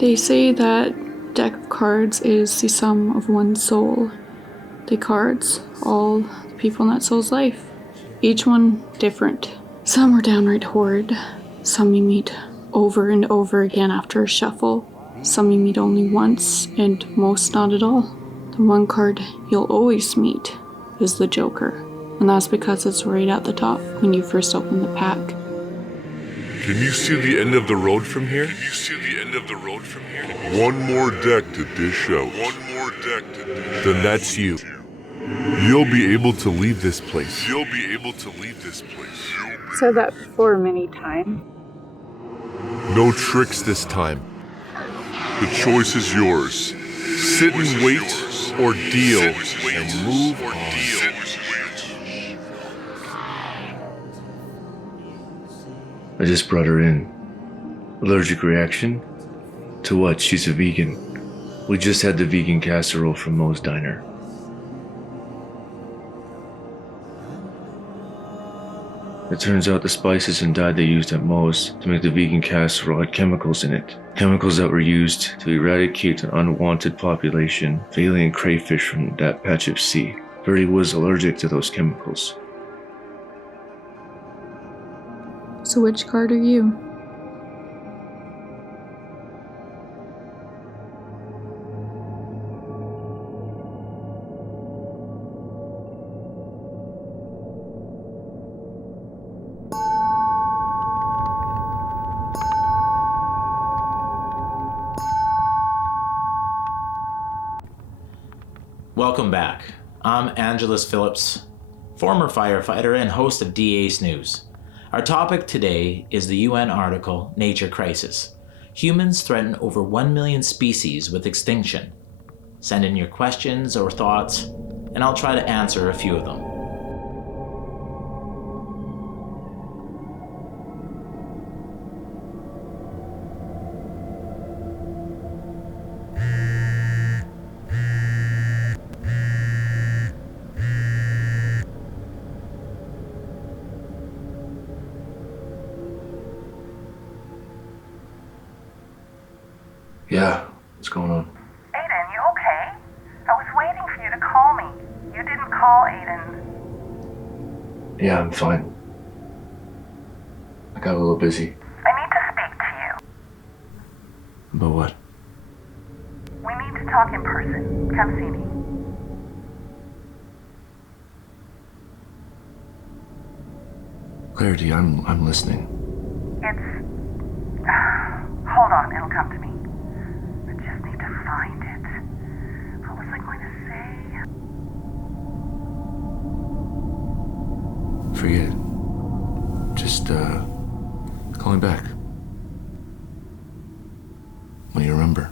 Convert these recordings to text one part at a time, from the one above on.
They say that deck of cards is the sum of one's soul. The cards, all the people in that soul's life. Each one different. Some are downright horrid. Some you meet over and over again after a shuffle. Some you meet only once, and most not at all. The one card you'll always meet is the Joker. And that's because it's right at the top when you first open the pack. Can you see the end of the road from here? One more deck to dish out. Then that's you. You'll be able to leave this place. Said that before many times. No tricks this time. The choice is yours. Sit and wait or deal and move on. I just brought her in. Allergic reaction? To what? She's a vegan. We just had the vegan casserole from Moe's Diner. It turns out the spices and dye they used at Moe's to make the vegan casserole had chemicals in it. Chemicals that were used to eradicate an unwanted population of alien crayfish from that patch of sea. Birdie was allergic to those chemicals. So which card are you? Welcome back. I'm Angelus Phillips, former firefighter and host of DA's News. Our topic today is the UN article, Nature Crisis. Humans threaten over 1 million species with extinction. Send in your questions or thoughts, and I'll try to answer a few of them. Yeah, what's going on? Aidan, you okay? I was waiting for you to call me. You didn't call, Aidan. Yeah, I'm fine. I got a little busy. I need to speak to you. About what? We need to talk in person. Come see me. Clarity, I'm listening. It's... Hold on, it'll come to me. I just need to find it. What was I going to say? Forget it. Just, call me back. When you remember.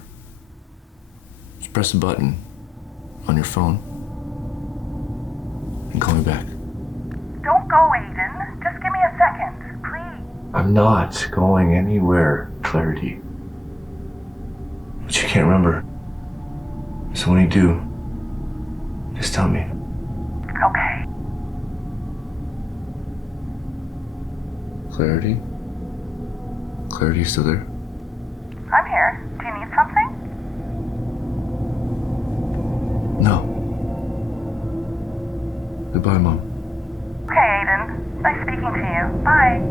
Just press a button on your phone and call me back. Don't go, Aidan. Just give me a second, please. I'm not going anywhere, Clarity. But you can't remember. So when you do, just tell me. Okay. Clarity? Clarity, you still there? I'm here. Do you need something? No. Goodbye, Mom. Okay, Aidan. Nice speaking to you. Bye.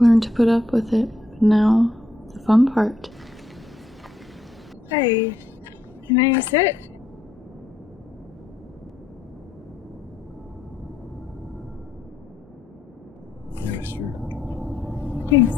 Learn to put up with it. But now, the fun part. Hi. Can I sit? Yeah, sure. Thanks.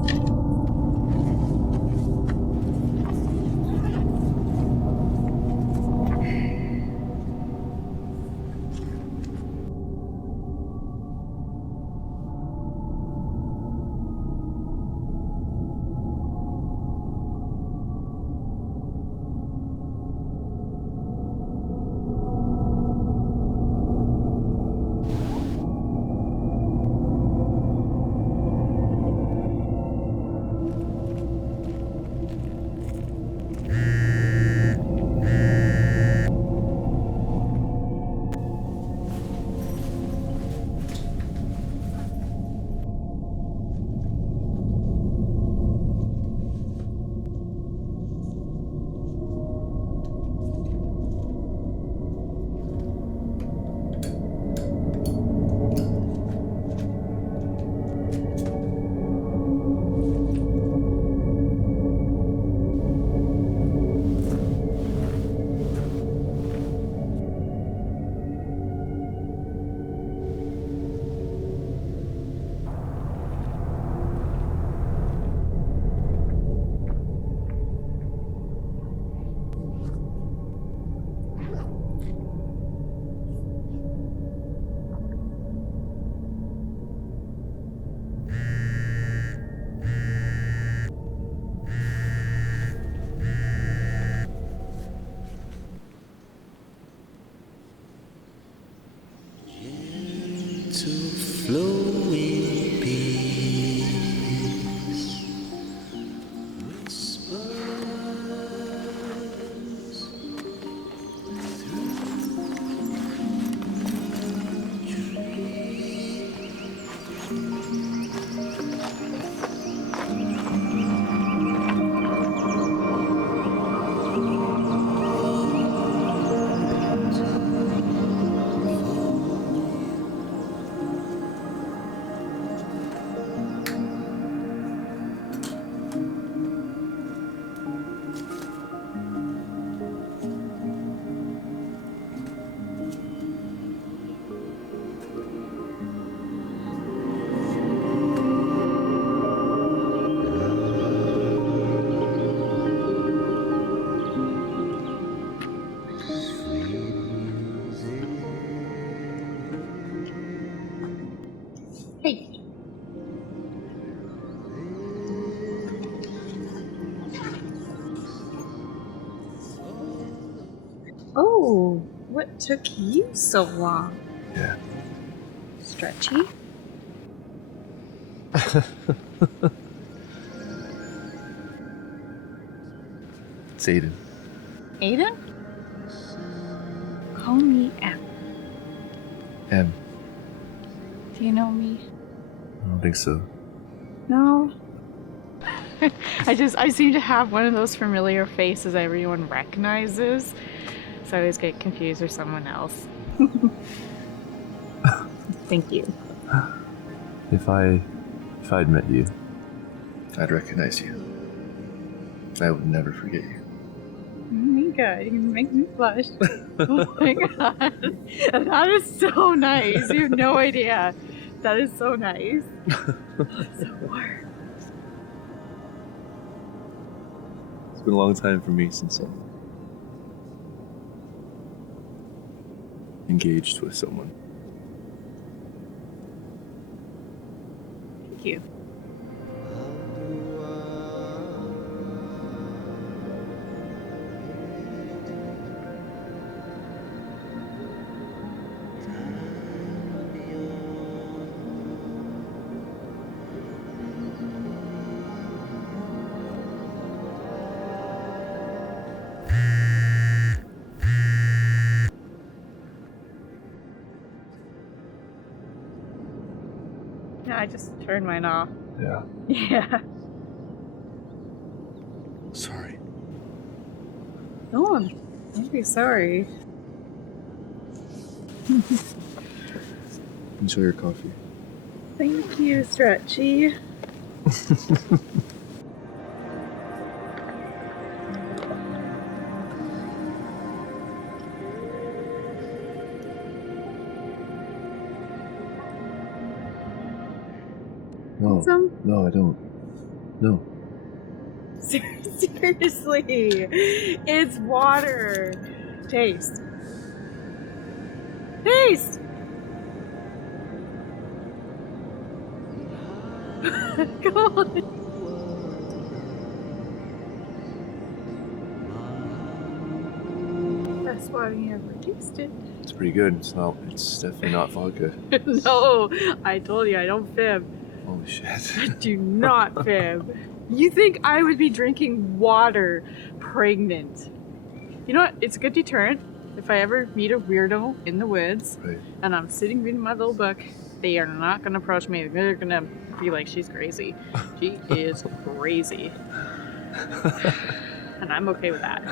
Hey. Oh, what took you so long? Yeah. Stretchy? It's Aidan. Aidan? Call me M. M. Do you know me? I don't think so. No. I seem to have one of those familiar faces everyone recognizes. So I always get confused with someone else. Thank you. If I'd met you, I'd recognize you. I would never forget you. Oh my god, you make me blush. Oh my god. That is so nice. You have no idea. That is so nice. It's so warm. It's been a long time for me since I'm engaged with someone. Thank you. Yeah, I just turned mine off. Yeah. Yeah. Sorry. No, don't be sorry. Enjoy your coffee. Thank you, Stretchy. No, Some? no, I don't. No. Seriously, it's water. Taste. Taste. Come on. Best water you ever tasted. It's pretty good. It's definitely not vodka. No, I told you I don't fib. Holy shit. I do not fib. You think I would be drinking water pregnant? You know what? It's a good deterrent. If I ever meet a weirdo in the woods Right. and I'm sitting reading my little book, they are not going to approach me. They're going to be like, she's crazy. She is crazy. And I'm okay with that.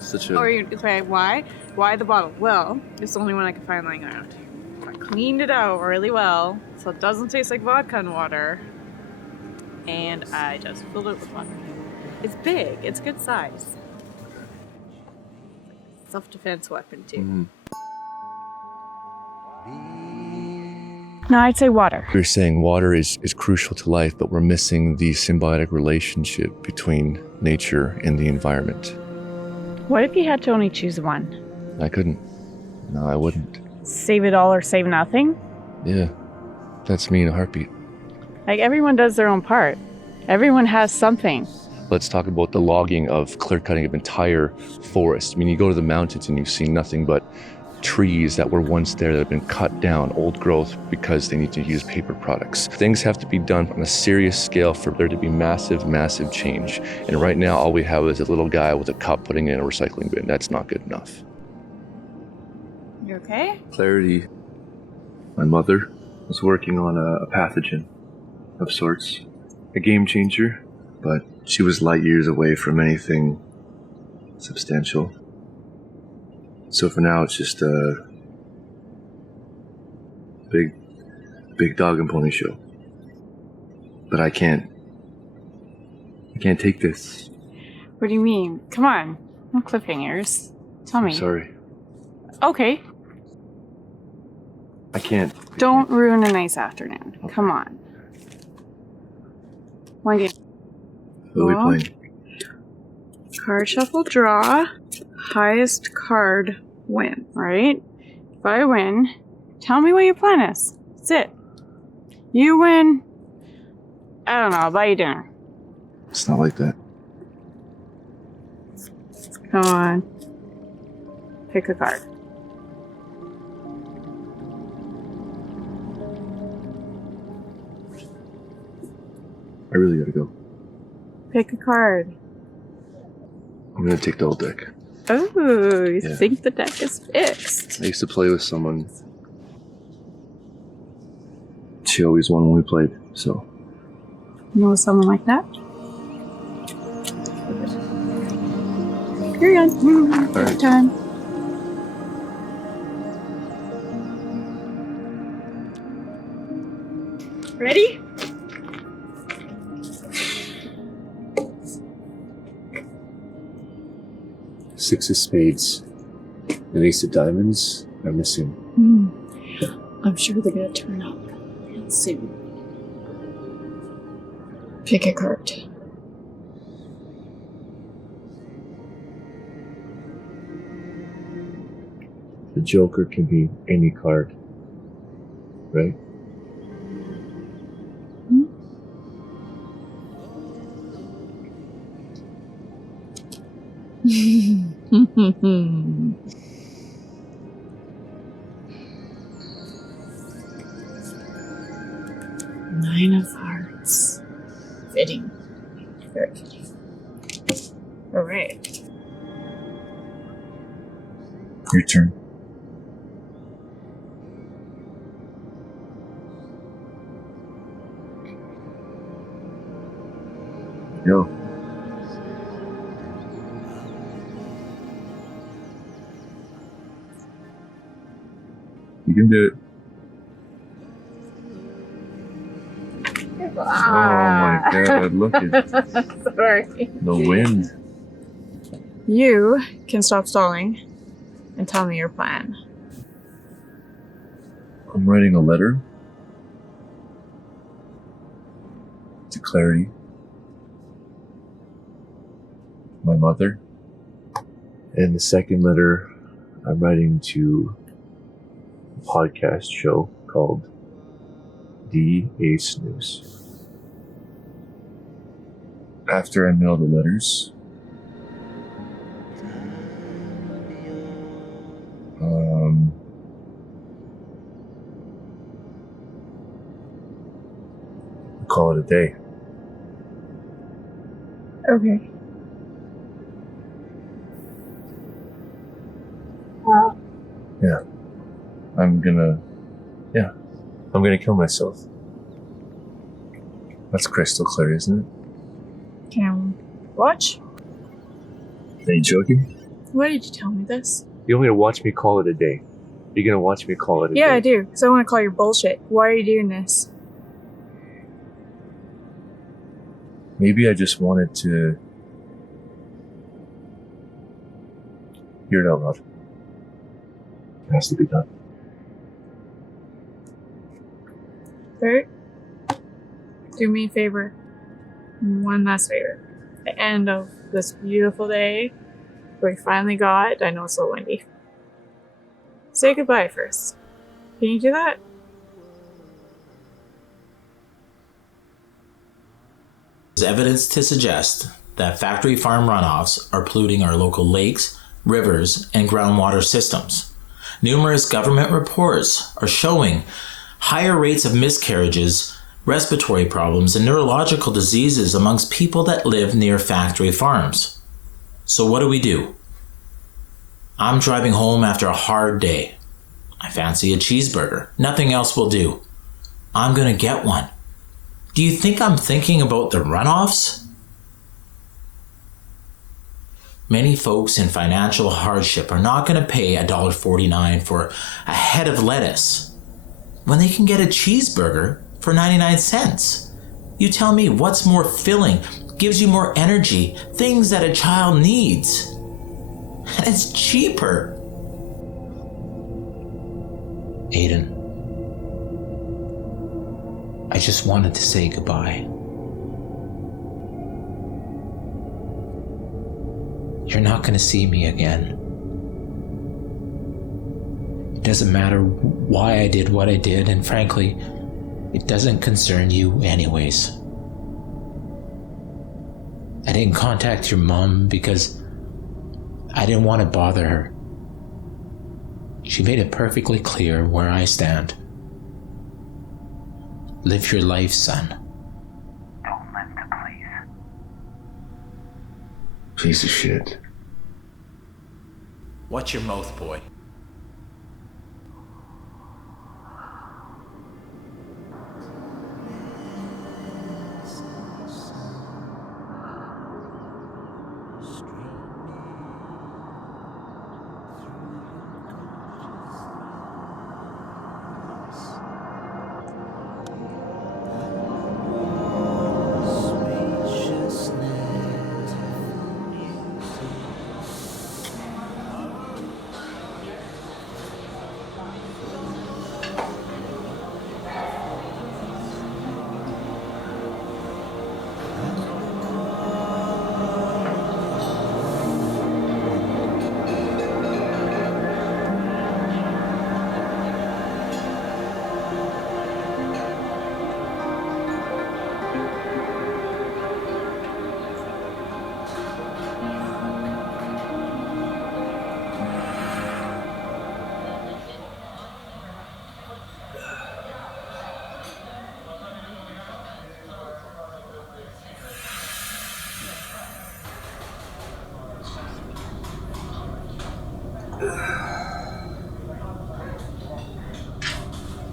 Such a... Or you say, why? Why the bottle? Well, it's the only one I can find lying around. I cleaned it out really well, so it doesn't taste like vodka and water. And I just filled it with water. It's big. It's good size. Self-defense weapon, too. Mhm. No, I'd say water. You're saying water is crucial to life, but we're missing the symbiotic relationship between nature and the environment. What if you had to only choose one? I couldn't. No, I wouldn't. Save it all or save nothing? Yeah. That's me in a heartbeat. Like, everyone does their own part. Everyone has something. Let's talk about the logging of clear cutting of entire forests. I mean, you go to the mountains and you see nothing but trees that were once there that have been cut down, old growth, because they need to use paper products. Things have to be done on a serious scale for there to be massive, massive change. And right now, all we have is a little guy with a cup putting it in a recycling bin. That's not good enough. You okay? Clarity. My mother was working on a pathogen of sorts, a game changer, but she was light years away from anything substantial. So for now, it's just a big dog and pony show. But I can't take this. What do you mean? Come on. No cliffhangers. Tell me. I'm sorry. Okay. I can't. Don't ruin a nice afternoon. Okay. Come on. One game. What are we Cool. playing? Card shuffle draw. Highest card win. Right? If I win, tell me what your plan is. That's it. You win. I don't know. I'll buy you dinner. It's not like that. Come on. Pick a card. I really gotta go. Pick a card. I'm gonna take the old deck. Oh, you Yeah. think the deck is fixed? I used to play with someone. She always won when we played, so. You know someone like that? Carry on. Take your time. Ready? Six of spades and ace of diamonds are missing. I'm sure they're gonna turn up real soon. Pick a card. The Joker can be any card, right? Nine of Hearts. Fitting. Very fitting. Alright. Your turn. Go. You can do it. my god, look at Sorry. the wind. You can stop stalling and tell me your plan. I'm writing a letter to Clarity, my mother, and the second letter I'm writing to a podcast show called DA Snooze. After I mail the letters, call it a day. Okay. Yeah. I'm gonna kill myself. That's crystal clear, isn't it? Can watch? Are you joking? Why did you tell me this? You want me to watch me call it a day? You're gonna watch me call it a day? Yeah, I do. Because I want to call your bullshit. Why are you doing this? Maybe I just wanted to hear it out loud. It has to be done. Bert, do me a favor. One last favor. The end of this beautiful day, where we finally got, I know it's a little windy. Say goodbye first. Can you do that? There's evidence to suggest that factory farm runoffs are polluting our local lakes, rivers, and groundwater systems. Numerous government reports are showing higher rates of miscarriages, respiratory problems, and neurological diseases amongst people that live near factory farms. So what do? I'm driving home after a hard day. I fancy a cheeseburger. Nothing else will do. I'm gonna get one. Do you think I'm thinking about the runoffs? Many folks in financial hardship are not going to pay $1.49 for a head of lettuce when they can get a cheeseburger for 99 cents. You tell me what's more filling, gives you more energy, things that a child needs. And it's cheaper. Aidan, I just wanted to say goodbye. You're not going to see me again. It doesn't matter why I did what I did, and frankly, it doesn't concern you anyways. I didn't contact your mom because I didn't want to bother her. She made it perfectly clear where I stand. Live your life, son. Don't lift, please. Piece of shit. Watch your mouth, boy.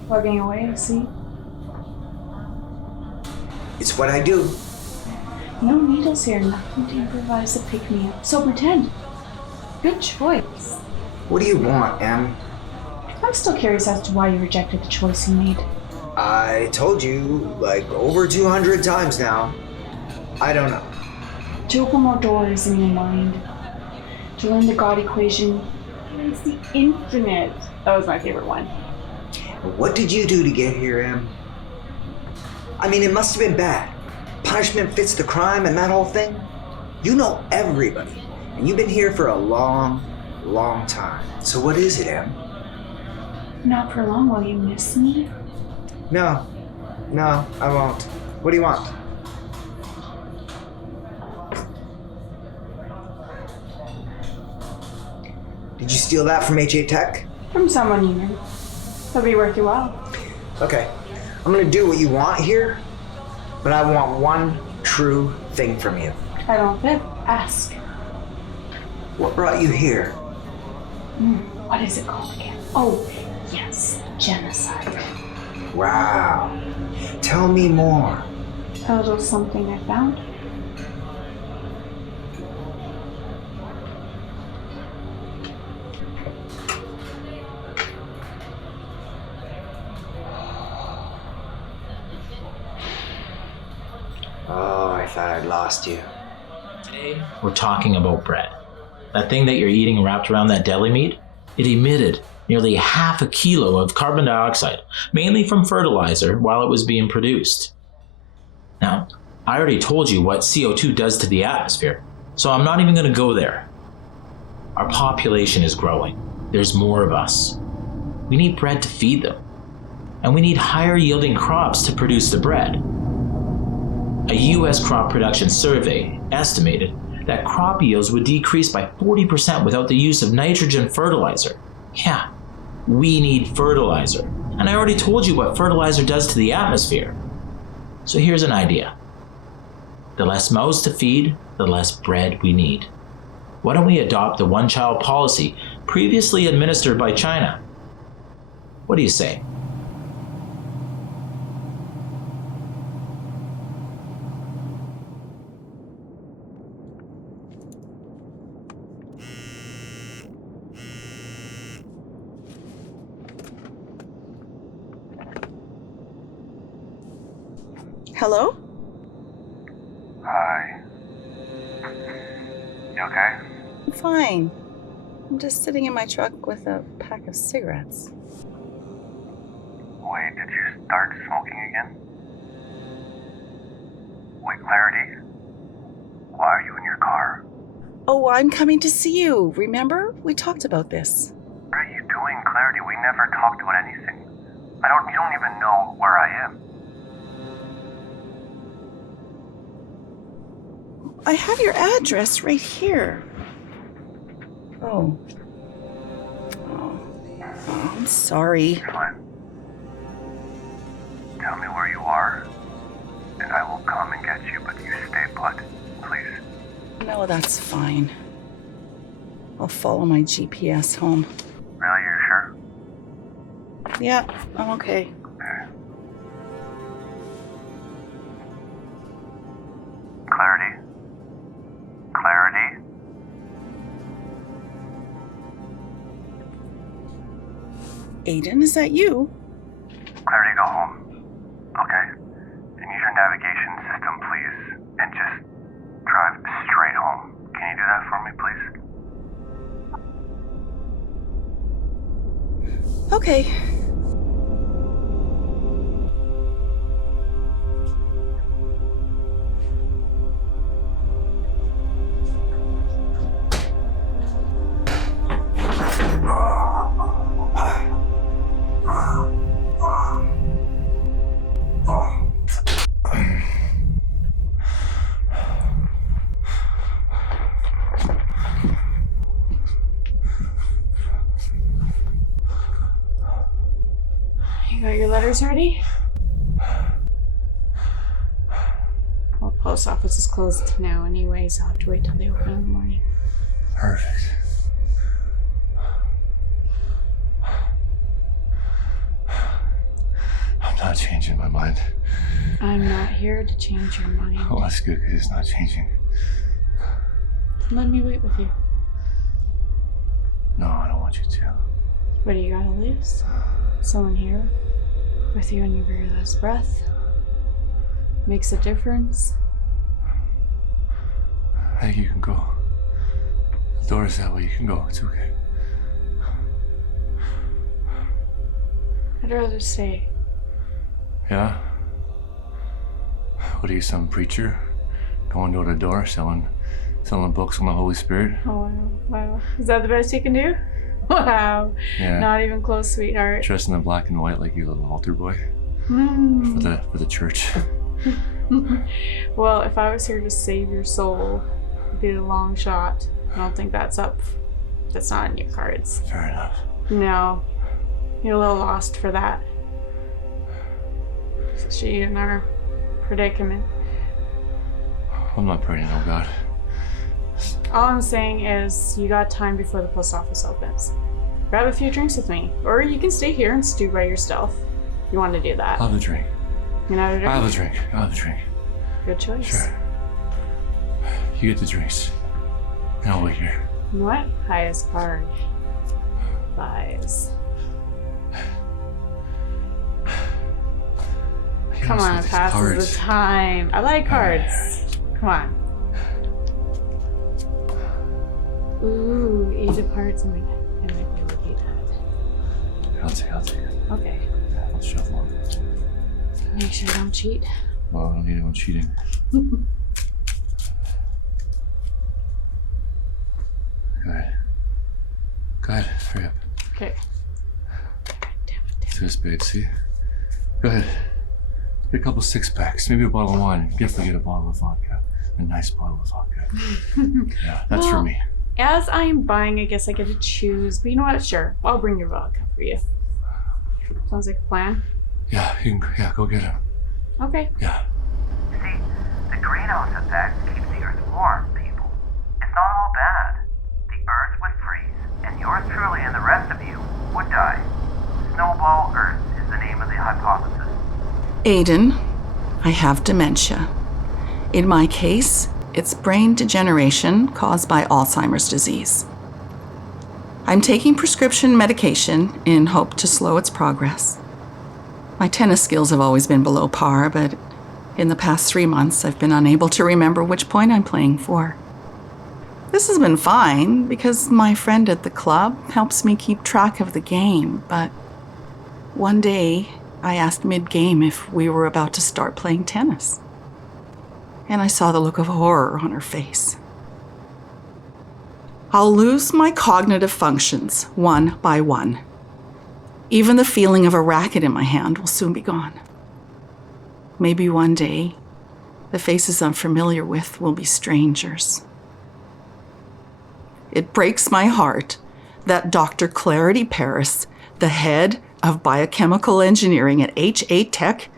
Plugging away, see? It's what I do. No needles here, nothing to improvise to pick me up. So pretend. Good choice. What do you want, Em? I'm still curious as to why you rejected the choice you made. I told you like over 200 times now. I don't know. To open more doors in your mind. To learn the God equation. It's the infinite. That was my favorite one. What did you do to get here, Em? I mean, it must have been bad. Punishment fits the crime and that whole thing. You know everybody, and you've been here for a long, long time. So what is it, Em? Not for long. Will you miss me? No, I won't. What do you want? Did you steal that from HA Tech? From someone you knew. That'll be worth your while. Okay, I'm gonna do what you want here, but I want one true thing from you. I don't fit. Ask. What brought you here? What is it called again? Oh, yes. Genocide. Wow. Tell me more. A little something I found. Oh, I thought I'd lost you. Today, we're talking about bread. That thing that you're eating wrapped around that deli meat, it emitted nearly 1/2 kilo of carbon dioxide, mainly from fertilizer, while it was being produced. Now, I already told you what CO2 does to the atmosphere, so I'm not even going to go there. Our population is growing. There's more of us. We need bread to feed them. And we need higher yielding crops to produce the bread. A US crop production survey estimated that crop yields would decrease by 40% without the use of nitrogen fertilizer. Yeah, we need fertilizer. And I already told you what fertilizer does to the atmosphere. So here's an idea. The less mouths to feed, the less bread we need. Why don't we adopt the one-child policy previously administered by China? What do you say? Hello? Hi. You okay? I'm fine. I'm just sitting in my truck with a pack of cigarettes. Wait, did you start smoking again? Wait, Clarity? Why are you in your car? Oh, I'm coming to see you. Remember? We talked about this. What are you doing, Clarity? We never talked about anything. You don't even know where I am. I have your address right here. Oh, I'm sorry. Fine. Tell me where you are, and I will come and get you, but you stay put, please. No, that's fine. I'll follow my GPS home. Really, you're sure? Yeah, I'm okay. Okay. Clarity? Clarity? Aidan, is that you? Clarity, go home. Okay? And use your navigation system, please. And just drive straight home. Can you do that for me, please? Okay. You got your letters ready? Well, post office is closed now anyway, so I'll have to wait till they open in the morning. Perfect. I'm not changing my mind. I'm not here to change your mind. Oh, that's good because it's not changing. Let me wait with you. No, I don't want you to. What do you gotta lose? Someone here? with you on your very last breath. Makes a difference. I think you can go. The door is that way. You can go. It's okay. I'd rather stay. Yeah? What are you, some preacher? Going door to door selling books on the Holy Spirit? Oh, wow. Is that the best you can do? Wow. Yeah. Not even close, sweetheart. Dressed in the black and white like you little altar boy for the church. Well, if I was here to save your soul, it'd be a long shot. I don't think that's not in your cards. Fair enough. No. You're a little lost for that. She in our predicament. I'm not praying to no God. All I'm saying is you got time before the post office opens. Grab a few drinks with me. Or you can stay here and stew by yourself. You want to do that. I'll have a drink. You know what to do? I'll have a drink. Good choice. Sure. You get the drinks. And I'll wait here. You know what? Highest card. Vials. Come on, it passes the time. I like cards. Come on. Ooh, 8 of hearts. I might be able to do that. I'll take it. Okay. Yeah, I'll shuffle on. Make sure you don't cheat. Well, I don't need anyone cheating. Go ahead, hurry up. Okay. To this babe, see? Go ahead. Get a couple 6-packs, maybe a bottle of wine. Definitely get a bottle of vodka. A nice bottle of vodka. Yeah, that's for me. As I'm buying, I guess I get to choose. But you know what? Sure. I'll bring your vodka for you. Sounds like a plan. Yeah, go get him. Okay. Yeah. See, the greenhouse effect keeps the Earth warm, people. It's not all bad. The Earth would freeze, and yours truly and the rest of you would die. Snowball Earth is the name of the hypothesis. Aidan, I have dementia. In my case, it's brain degeneration caused by Alzheimer's disease. I'm taking prescription medication in hope to slow its progress. My tennis skills have always been below par, but in the past 3 months, I've been unable to remember which point I'm playing for. This has been fine because my friend at the club helps me keep track of the game, but one day I asked mid-game if we were about to start playing tennis. And I saw the look of horror on her face. I'll lose my cognitive functions one by one. Even the feeling of a racket in my hand will soon be gone. Maybe one day, the faces I'm familiar with will be strangers. It breaks my heart that Dr. Clarity Paris, the head of biochemical engineering at H8 Tech,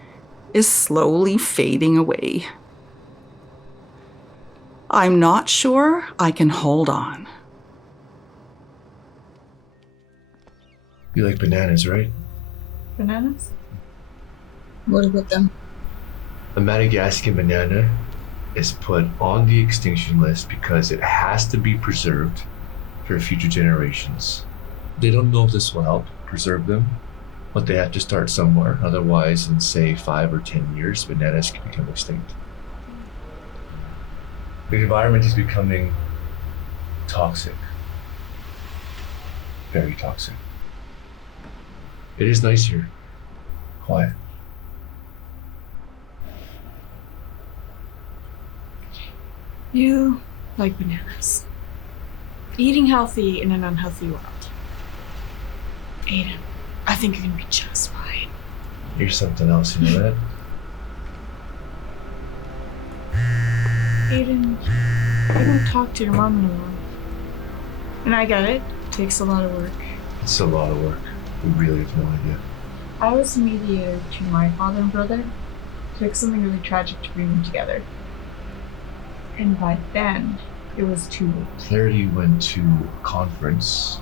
is slowly fading away. I'm not sure I can hold on. You like bananas, right? Bananas? What about them? A Madagascan banana is put on the extinction list because it has to be preserved for future generations. They don't know if this will help preserve them, but they have to start somewhere. Otherwise, in say 5 or 10 years, bananas can become extinct. The environment is becoming toxic. Very toxic. It is nice here. Quiet. You like bananas. Eating healthy in an unhealthy world. Aidan, I think you're gonna be just fine. You're something else, you know that? Aidan, you don't talk to your mom anymore. And I get it. It takes a lot of work. It's a lot of work. We really have no idea. I was a mediator between my father and brother. It took something really tragic to bring them together. And by then, it was too late. Clarity went to a conference.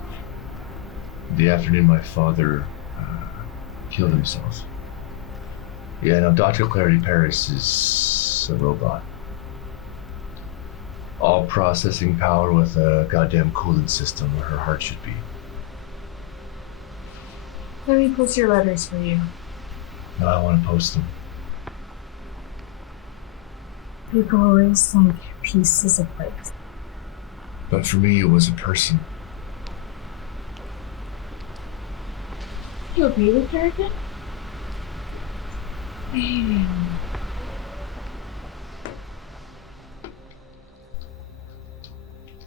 The afternoon my father killed himself. Yeah, now Dr. Clarity Paris is a robot. All processing power with a goddamn cooling system where her heart should be. Let me post your letters for you. No, I want to post them. People always think pieces of place. But for me, it was a person. You agree with her again? Aidan.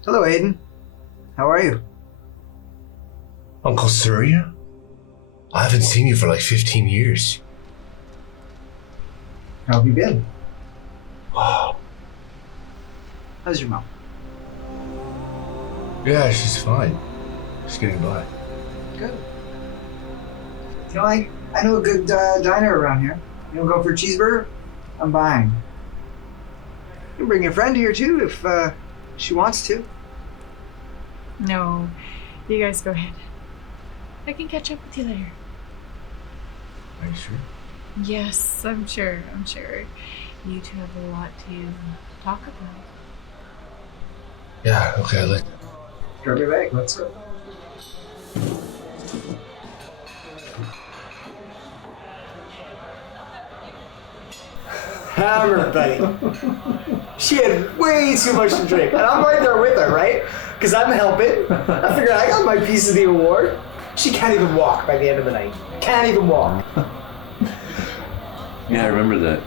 Hello, Aidan. How are you? Uncle Surya? I haven't seen you for like 15 years. How have you been? Wow. How's your mom? Yeah, she's fine. She's getting by. Good. You know, I know a good diner around here. You want to go for a cheeseburger? I'm buying. You can bring your friend here too if she wants to. No, you guys go ahead. I can catch up with you later. Are you sure? Yes, I'm sure. You two have a lot to talk about. Yeah, okay, I like that. Grab your bag, let's go. Hammer, buddy. She had way too much to drink, and I'm right there with her, right? Because I'm helping. I figured I got my piece of the award. She can't even walk by the end of the night. Can't even walk. Yeah, I remember that.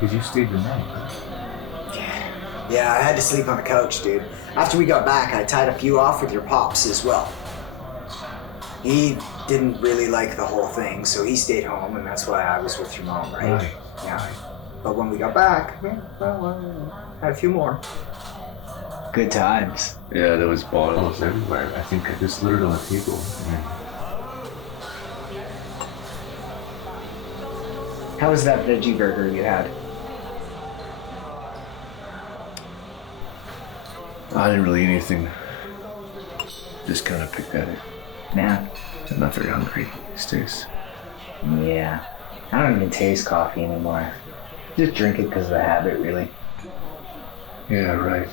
Because you stayed the night, right? Yeah, I had to sleep on the couch, dude. After we got back, I tied a few off with your pops as well. He didn't really like the whole thing, so he stayed home, and that's why I was with your mom, right? Right. Yeah. But when we got back, had a few more. Good times. Yeah, there was bottles everywhere. I think I just littered on the table. How was that veggie burger you had? I didn't really eat anything. Just kind of picked at it. Yeah. I'm not very hungry these days. Yeah. I don't even taste coffee anymore. Just drink it because of the habit, really. Yeah, right.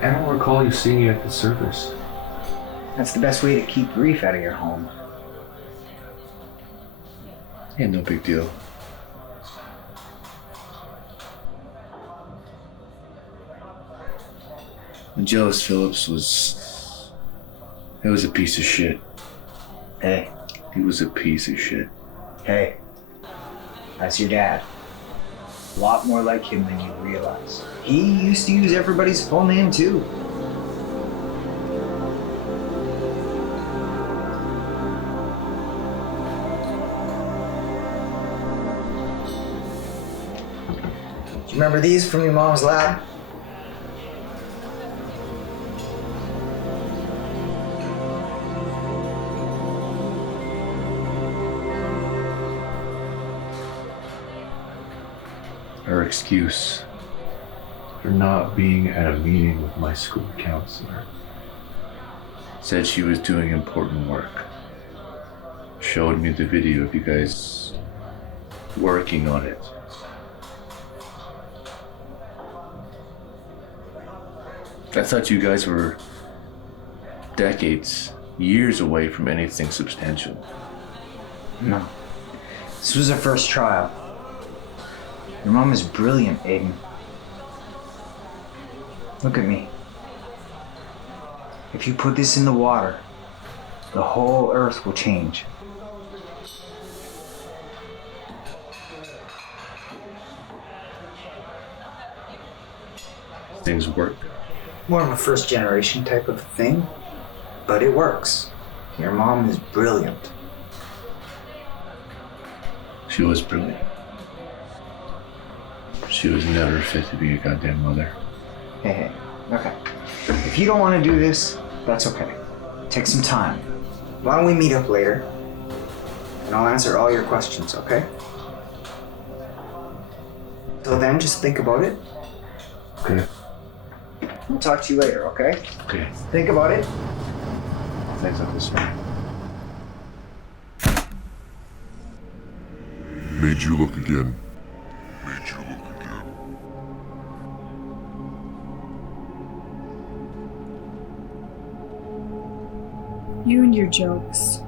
I don't recall you seeing you at the service. That's the best way to keep grief out of your home. Yeah, no big deal. And Jealous Phillips was a piece of shit. Hey. He was a piece of shit. Hey. That's your dad. A lot more like him than you realize. He used to use everybody's full name, too. Do you remember these from your mom's lab? Her excuse for not being at a meeting with my school counselor. Said she was doing important work. Showed me the video of you guys working on it. I thought you guys were decades, years away from anything substantial. No. This was her first trial. Your mom is brilliant, Aidan. Look at me. If you put this in the water, the whole earth will change. Things work. More of a first generation type of thing, but it works. Your mom is brilliant. She was brilliant. She was never fit to be a goddamn mother. Hey, okay. If you don't want to do this, that's okay. Take some time. Why don't we meet up later? And I'll answer all your questions, okay? Till then, just think about it. Okay. We'll talk to you later, okay? Okay. Think about it. Thanks, Uncle Sir. Made you look again. Made you look again. You and your jokes.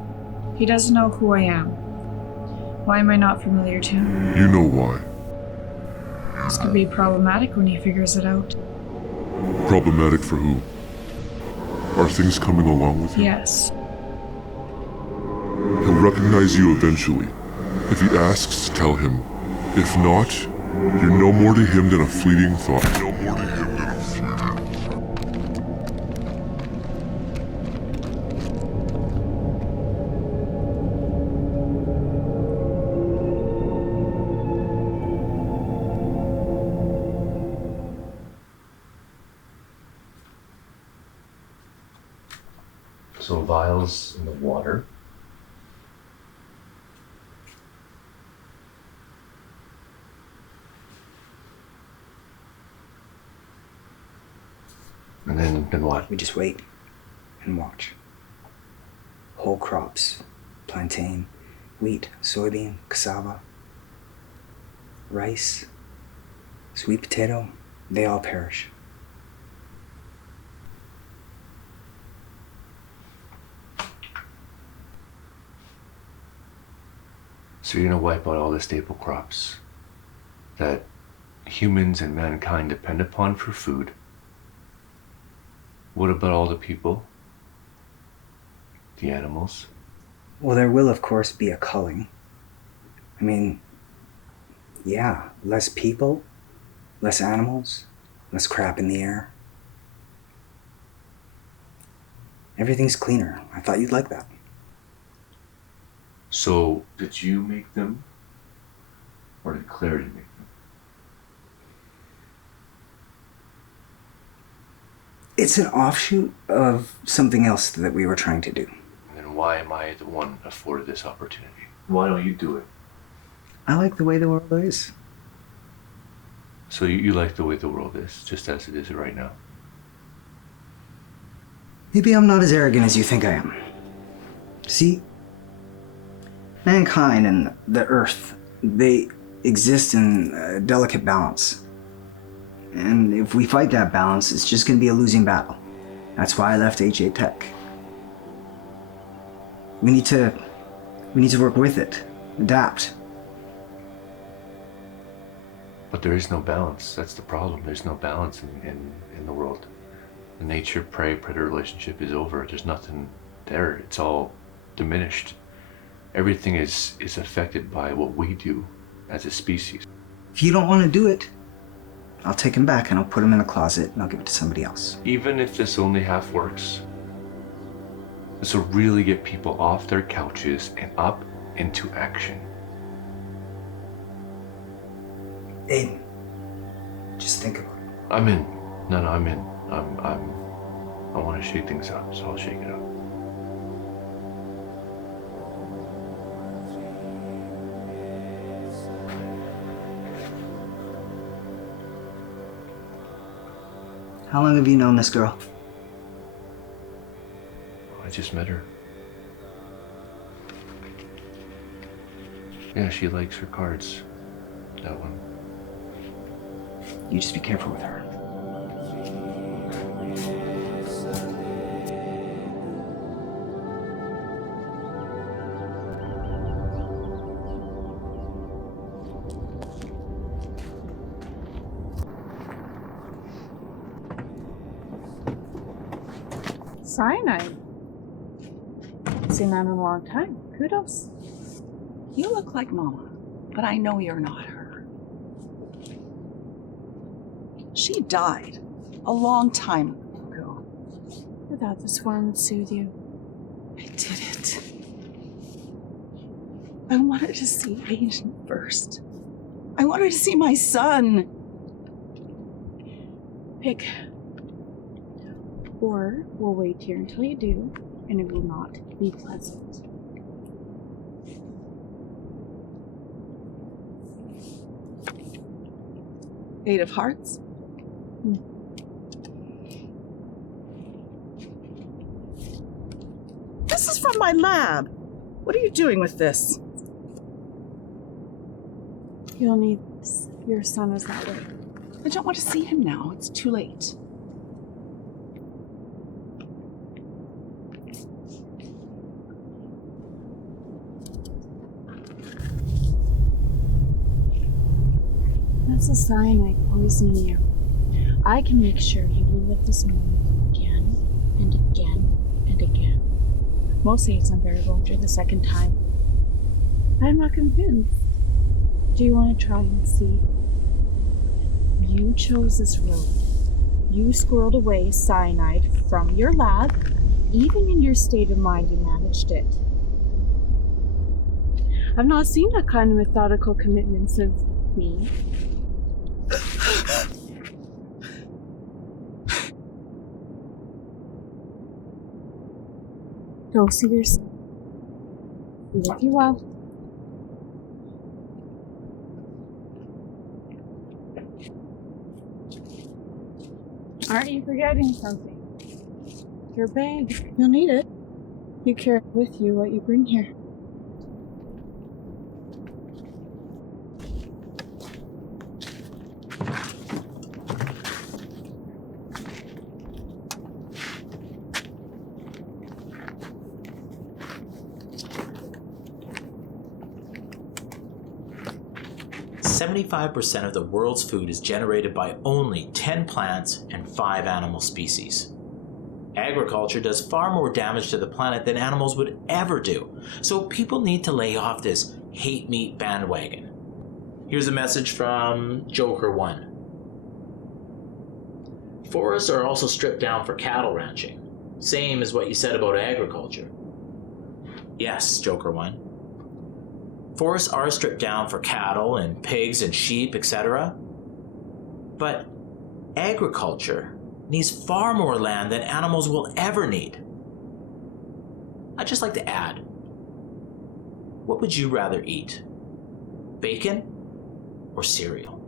He doesn't know who I am. Why am I not familiar to him? You know why. This could be problematic when he figures it out. Problematic for who? Are things coming along with you? Yes. He'll recognize you eventually. If he asks, tell him. If not, you're no more to him than a fleeting thought. No more to him than a fleeting thought. So vials in the water. And then what? We just wait and watch. Whole crops, plantain, wheat, soybean, cassava, rice, sweet potato, they all perish. So you're gonna wipe out all the staple crops that humans and mankind depend upon for food. What about all the people? The animals? Well, there will, of course, be a culling. I mean, yeah, less people, less animals, less crap in the air. Everything's cleaner. I thought you'd like that. So, did you make them? Or did Clarity make them? It's an offshoot of something else that we were trying to do. And then why am I the one afforded this opportunity? Why don't you do it? I like the way the world is. So you like the way the world is, just as it is right now? Maybe I'm not as arrogant as you think I am. See? Mankind and the Earth, they exist in a delicate balance. And if we fight that balance, it's just going to be a losing battle. That's why I left HA Tech. We need to work with it, adapt. But there is no balance. That's the problem. There's no balance in the world. The nature-prey-predator relationship is over. There's nothing there. It's all diminished. Everything is affected by what we do as a species. If you don't want to do it, I'll take him back and I'll put him in a closet and I'll give it to somebody else. Even if this only half works, this will really get people off their couches and up into action. Aidan, just think about it. I'm in. No, I'm in. I want to shake things up, so I'll shake it up. How long have you known this girl? I just met her. Yeah, she likes her cards. That one. You just be careful with her. Cyanide. Seen that in a long time. Kudos. You look like Mama, but I know you're not her. She died a long time ago. I thought this one would soothe you. I didn't. I wanted to see Asian first. I wanted to see my son. Pick. Or we'll wait here until you do, and it will not be pleasant. Eight of Hearts. This is from my lab. What are you doing with this? You'll need this. Your son is that way. I don't want to see him now. It's too late. is the cyanide poisoning you. I can make sure you relive this moment again and again and again. Mostly it's unbearable after the second time. I'm not convinced. Do you want to try and see? You chose this road. You squirreled away cyanide from your lab. Even in your state of mind, you managed it. I've not seen that kind of methodical commitment since me. Go see yourself. Be with you well. Aren't you forgetting something? Your bag. You'll need it. You carry with you what you bring here. "75% of the world's food is generated by only 10 plants and 5 animal species. Agriculture does far more damage to the planet than animals would ever do, so people need to lay off this hate meat bandwagon." Here's a message from Joker 1. "Forests are also stripped down for cattle ranching. Same as what you said about agriculture." Yes, Joker 1. Forests are stripped down for cattle and pigs and sheep, etc. But agriculture needs far more land than animals will ever need. I'd just like to add, what would you rather eat? Bacon or cereal?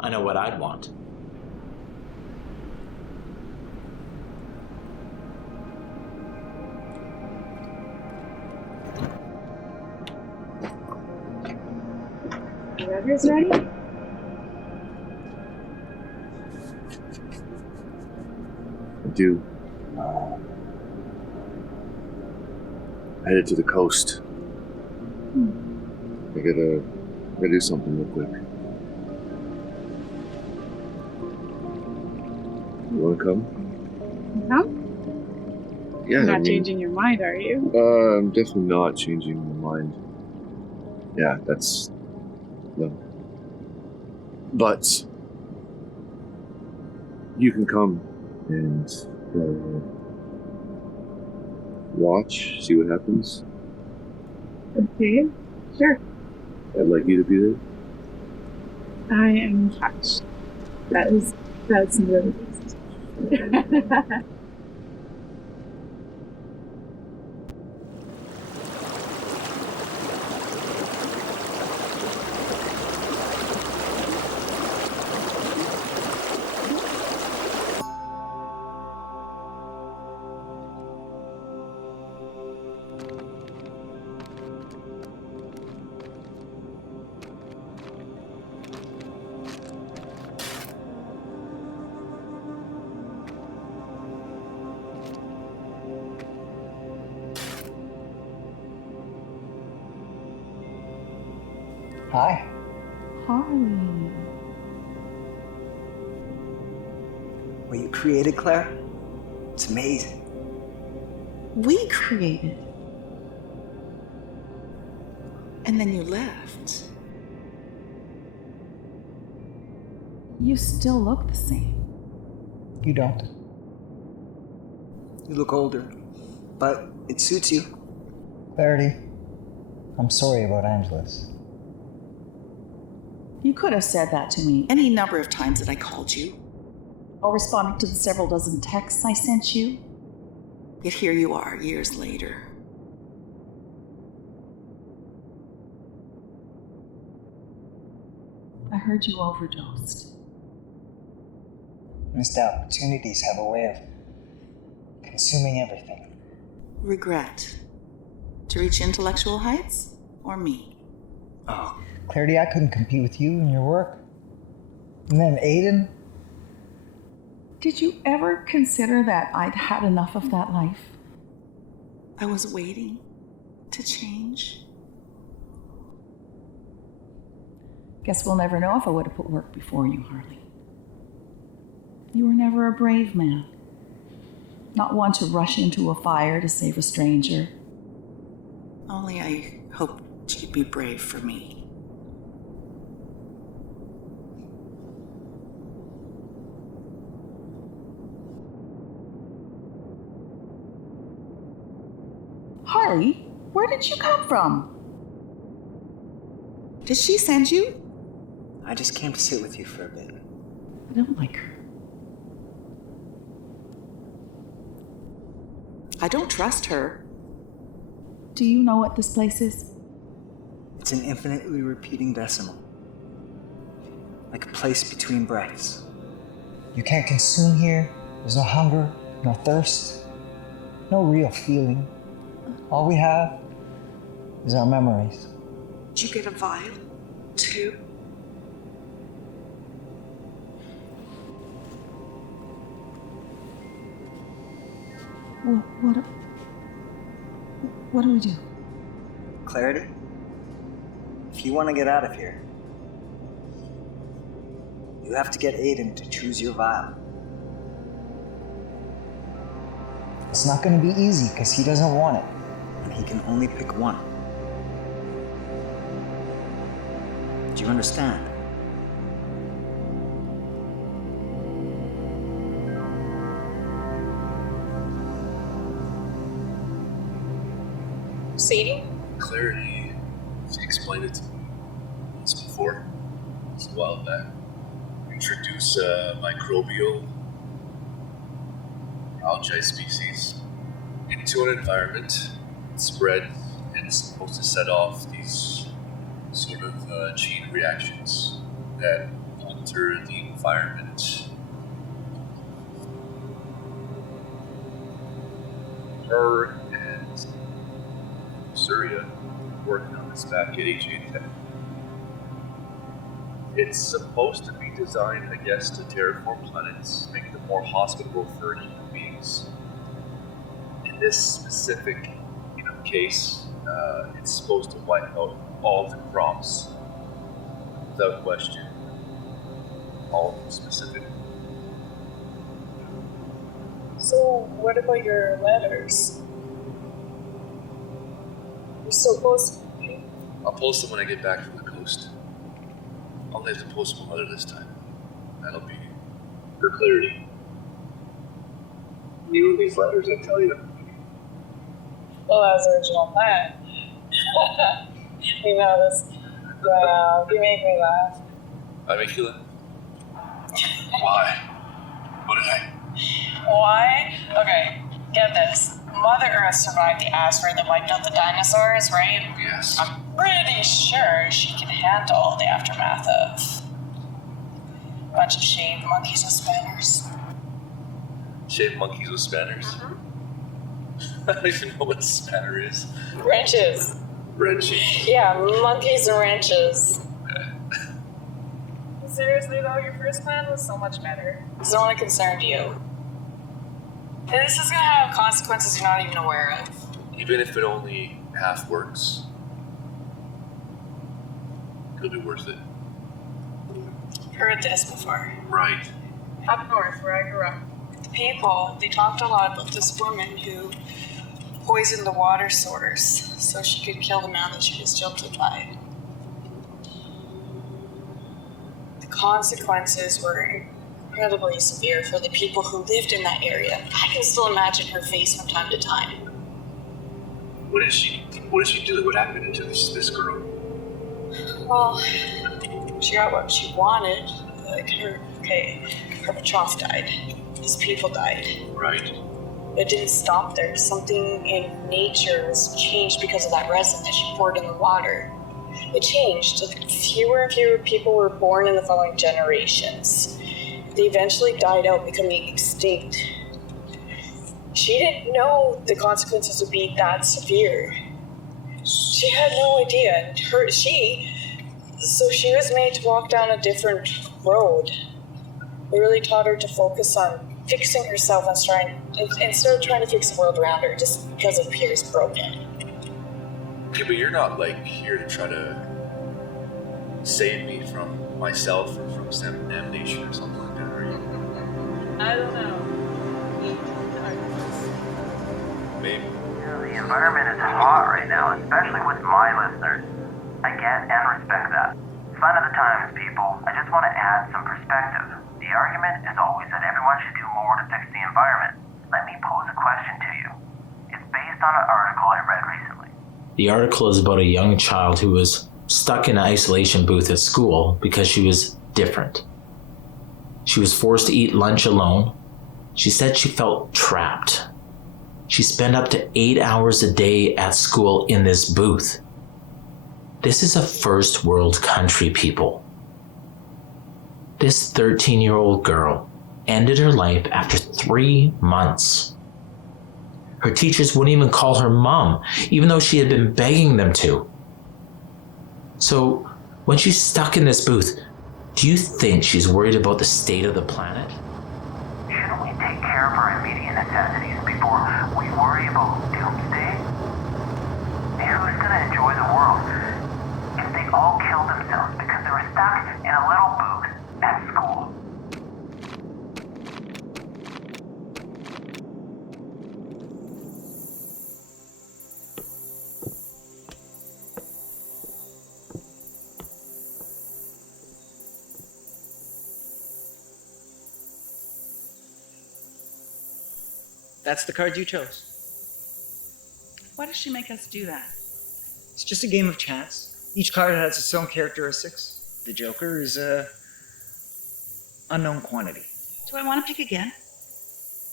I know what I'd want. Whoever's ready. I do. Headed to the coast. I gotta do something real quick. You wanna come? No? Yeah, You're not changing your mind, are you? I'm definitely not changing my mind. Yeah, that's... no. But... you can come and watch, see what happens. Okay, sure. I'd like you to be there. I am touched. That's really easy. Hi. Hi. What you created, Claire? It's amazing. We created. And then you left. You still look the same. You don't. You look older, but it suits you. Clarity. I'm sorry about Angelus. You could have said that to me any number of times that I called you, or responding to the several dozen texts I sent you. Yet here you are, years later. I heard you overdosed. Missed opportunities have a way of consuming everything. Regret. To reach intellectual heights, or me? Oh, Clarity, I couldn't compete with you in your work. And then Aidan? Did you ever consider that I'd had enough of that life? I was waiting to change. Guess we'll never know if I would have put work before you, Harley. You were never a brave man. Not one to rush into a fire to save a stranger. Only I hoped you'd be brave for me. Harley, where did you come from? Did she send you? I just came to sit with you for a bit. I don't like her. I don't trust her. Do you know what this place is? It's an infinitely repeating decimal. Like a place between breaths. You can't consume here. There's no hunger, no thirst, no real feeling. All we have is our memories. Did you get a vial, too? What do we do? Clarity? If you want to get out of here, you have to get Aidan to choose your vial. It's not going to be easy because he doesn't want it. And he can only pick one. Do you understand? Sadie? Clarity. She explained it to me once before. It's a while back. Introduce a microbial algae species into an environment. It spreads and it's supposed to set off these sort of chain reactions that alter the environment. Her and Surya working on this back at Ajay Patel. It's supposed to be designed, I guess, to terraform planets, make them more hospitable for human beings. In this specific, case, it's supposed to wipe out all the crops, without question. All of them specific. So, what about your letters? You're so close. I'll post them when I get back from the coast. I'll have to post one other this time. That'll be for clarity. You these letters, I tell you. Well, that was the original plan. You know this. Wow, you make me laugh. I make you laugh? Why? What did I? Why? Okay, get this. Mother Earth survived the asteroid that wiped out the dinosaurs, right? Yes. I'm pretty sure she can handle the aftermath of a bunch of shaved monkeys with spanners. Shaved monkeys with spanners? Mm-hmm. I don't even know what a spanner is. Wrenches. Wrenches? Yeah, monkeys and wrenches. Okay. Seriously though, your first plan was so much better. It's only concerned you. And this is gonna have consequences you're not even aware of. Even if it only half works, it'll be worth it. Heard this before. Right. Up north, where I grew up, the people, they talked a lot about this woman who poisoned the water source so she could kill the man that she was jilted by. The consequences were incredibly severe for the people who lived in that area. I can still imagine her face from time to time. What did she do? What happened to this girl? Well, she got what she wanted. Like her betrothed died. His people died. Right. It didn't stop there. Something in nature was changed because of that resin that she poured in the water. It changed. Fewer and fewer people were born in the following generations. They eventually died out, becoming extinct. She didn't know the consequences would be that severe. She had no idea. So she was made to walk down a different road. It really taught her to focus on fixing herself instead of trying to fix the world around her just because it appears broken. Okay, but you're not here to try to save me from myself or from some damnation or something like that, are you? I don't know. Maybe. The environment is hot right now, especially with my listeners. I get and respect that. Fun of the times, people. I just want to add some perspective. The argument is always that everyone should do more to fix the environment. Let me pose a question to you. It's based on an article I read recently. The article is about a young child who was stuck in an isolation booth at school because she was different. She was forced to eat lunch alone. She said she felt trapped. She spent up to 8 hours a day at school in this booth. This is a first world country, people. This 13-year-old girl ended her life after 3 months. Her teachers wouldn't even call her mom, even though she had been begging them to. So, when she's stuck in this booth, do you think she's worried about the state of the planet? Shouldn't we take care of our immediate necessities before we worry about doomsday? Who's gonna enjoy the world if they all kill themselves because they were stuck in a little booth at school? That's the card you chose. Why does she make us do that? It's just a game of chance. Each card has its own characteristics. The Joker is a unknown quantity. Do I want to pick again?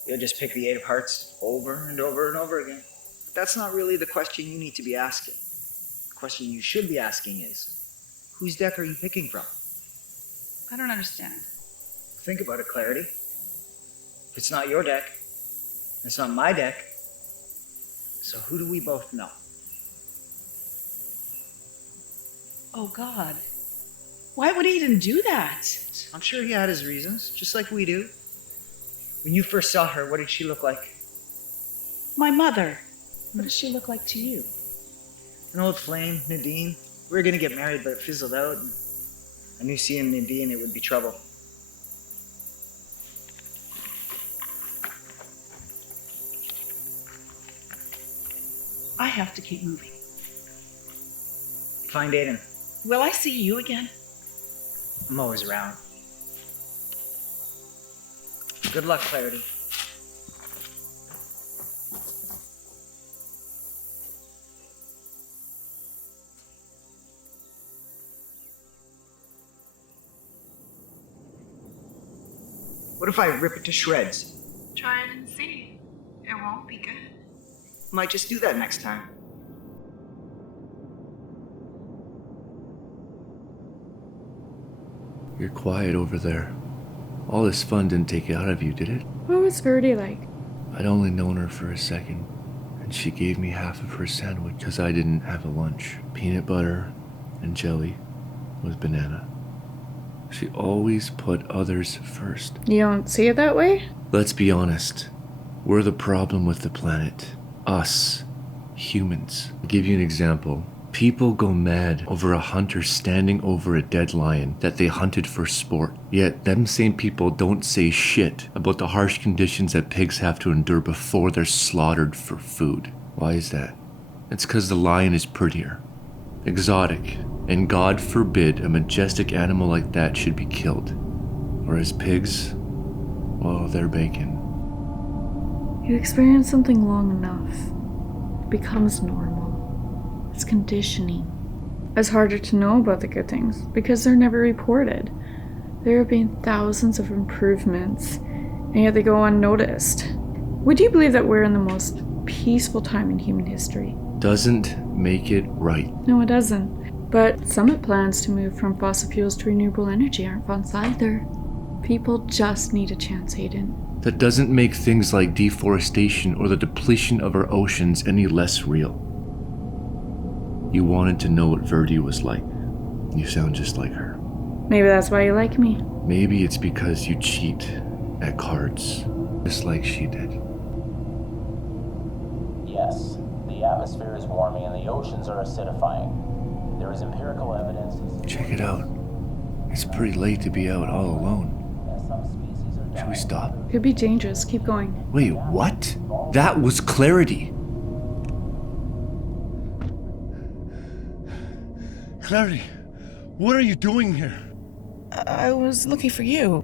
You'll just pick the 8 of hearts over and over and over again. But that's not really the question you need to be asking. The question you should be asking is, whose deck are you picking from? I don't understand. Think about it, Clarity. If it's not your deck, it's not my deck. So who do we both know? Oh, God. Why would Aidan do that? I'm sure he had his reasons, just like we do. When you first saw her, what did she look like? My mother. What does she look like to you? An old flame, Nadine. We were gonna get married, but it fizzled out. And I knew seeing Nadine, it would be trouble. I have to keep moving. Find Aidan. Will I see you again? I'm always around. Good luck, Clarity. What if I rip it to shreds? Try it and see. It won't be good. Might just do that next time. You're quiet over there. All this fun didn't take it out of you, did it? What was Verdi like? I'd only known her for a second, and she gave me half of her sandwich because I didn't have a lunch. Peanut butter and jelly with banana. She always put others first. You don't see it that way? Let's be honest. We're the problem with the planet. Us. Humans. I'll give you an example. People go mad over a hunter standing over a dead lion that they hunted for sport. Yet them same people don't say shit about the harsh conditions that pigs have to endure before they're slaughtered for food. Why is that? It's because the lion is prettier, exotic, and God forbid a majestic animal like that should be killed. Whereas pigs, well, they're bacon. You experience something long enough, it becomes normal. It's conditioning. It's harder to know about the good things because they're never reported. There have been thousands of improvements, and yet they go unnoticed. Would you believe that we're in the most peaceful time in human history? Doesn't make it right. No, it doesn't. But summit plans to move from fossil fuels to renewable energy aren't false either. People just need a chance, Aidan. That doesn't make things like deforestation or the depletion of our oceans any less real. You wanted to know what Verdi was like. You sound just like her. Maybe that's why you like me. Maybe it's because you cheat at cards, just like she did. Yes, the atmosphere is warming and the oceans are acidifying. There is empirical evidence. Check it out. It's pretty late to be out all alone. Some species are Should we stop? Could be dangerous. Keep going. Wait, what? That was Clarity. Clarity, what are you doing here? I was looking for you.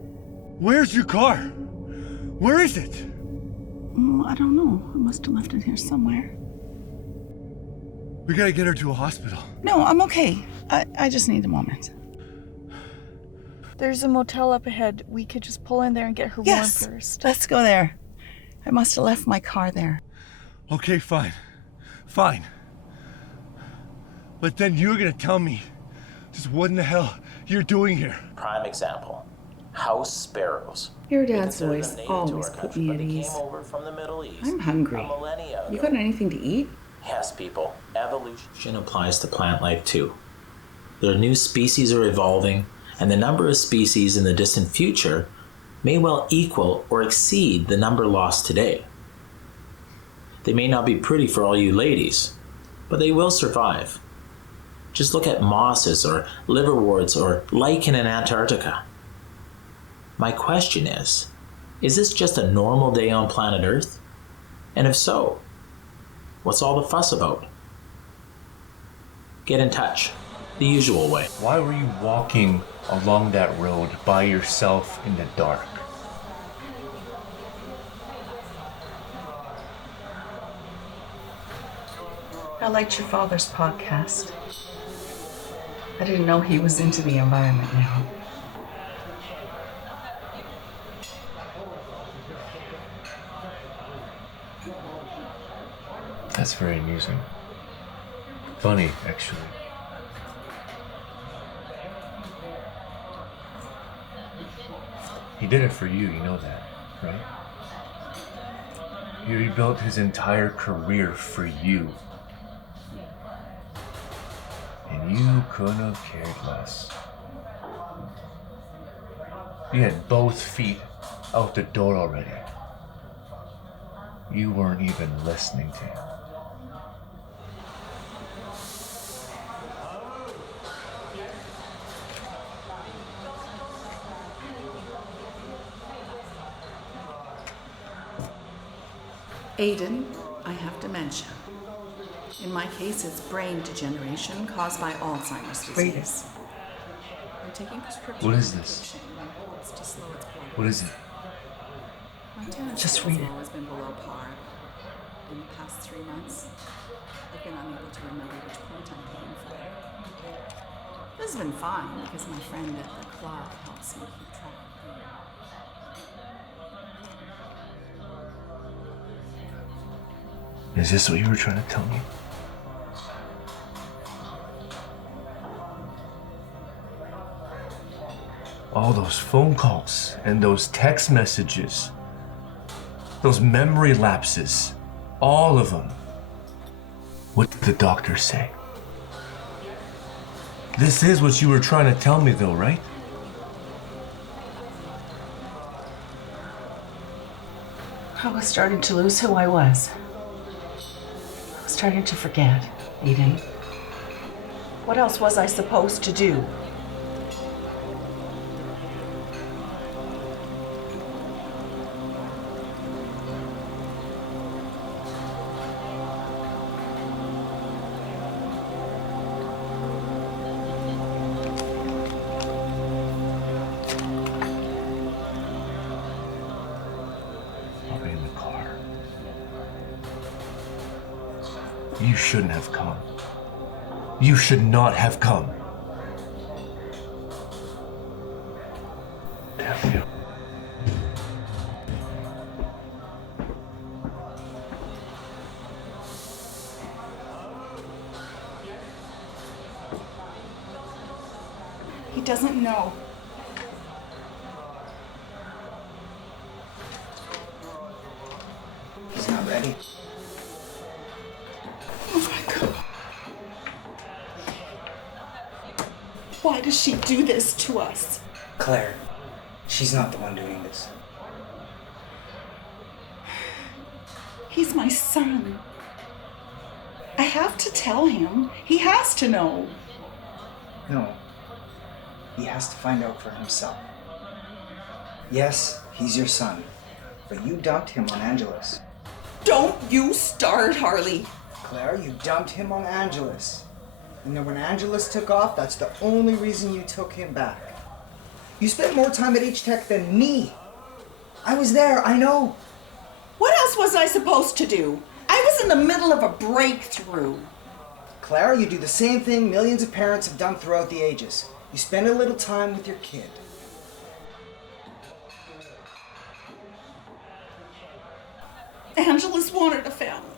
Where's your car? Where is it? I don't know. I must have left it here somewhere. We gotta get her to a hospital. No, I'm okay. I just need a moment. There's a motel up ahead. We could just pull in there and get her warm first. Let's go there. I must have left my car there. Okay, fine. Fine. But then you're gonna tell me just what in the hell you're doing here. prime example. House sparrows. Your We dad's consider them voice native to always our put country, me but at they ease. came over from the Middle East I'm hungry. a millennia You ago. got anything to eat? Yes, people. Evolution applies to plant life too. Their new species are evolving, and the number of species in the distant future may well equal or exceed the number lost today. They may not be pretty for all you ladies, but they will survive. Just look at mosses or liverworts or lichen in Antarctica. My question is this just a normal day on planet Earth? And if so, what's all the fuss about? Get in touch, the usual way. Why were you walking along that road by yourself in the dark? I liked your father's podcast. I didn't know he was into the environment now. That's very amusing. Funny, actually. He did it for you know that, right? He rebuilt his entire career for you. And you couldn't have cared less. You had both feet out the door already. You weren't even listening to him. Aidan, I have dementia. In my case, it's brain degeneration caused by Alzheimer's disease. I'm taking prescription What is this? medication in hopes to slow its progress. What is it? My tennis Just skills read it. have always been below par. In the past 3 months, I've been unable to remember which point I'm playing for. This has been fine because my friend at the club helps me keep track of them. Is this what you were trying to tell me? All those phone calls and those text messages, those memory lapses, all of them. What did the doctor say? This is what you were trying to tell me though, right? I was starting to lose who I was. I was starting to forget, Aidan. What else was I supposed to do? I'll be in the car. You shouldn't have come. You should not have come. Damn you. He doesn't know. He's not ready. Oh my God. Why does she do this to us? Claire, she's not the one doing this. He's my son. I have to tell him. He has to know. No. He has to find out for himself. Yes, he's your son, but you dumped him on Angelus. Don't you start, Harley. Claire, you dumped him on Angelus. And then when Angelus took off, that's the only reason you took him back. You spent more time at H-Tech than me. I was there, I know. What else was I supposed to do? I was in the middle of a breakthrough. Claire, you do the same thing millions of parents have done throughout the ages. You spend a little time with your kid. Angelus wanted a family.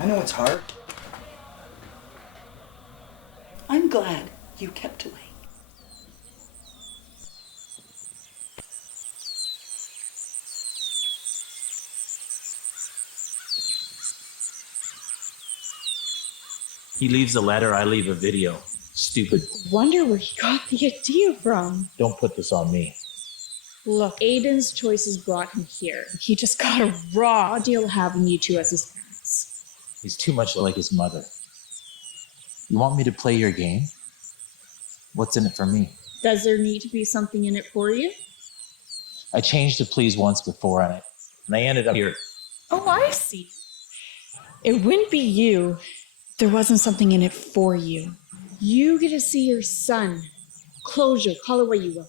I know it's hard. I'm glad you kept away. He leaves a letter, I leave a video. Stupid. Wonder where he got the idea from. Don't put this on me. Look, Aidan's choices brought him here. He just got a raw deal having you two as his parents. He's too much like his mother. You want me to play your game? What's in it for me? Does there need to be something in it for you? I changed the please once before on it, and I ended up here. Oh, I see. It wouldn't be you if there wasn't something in it for you. You get to see your son. Closure, call it what you will.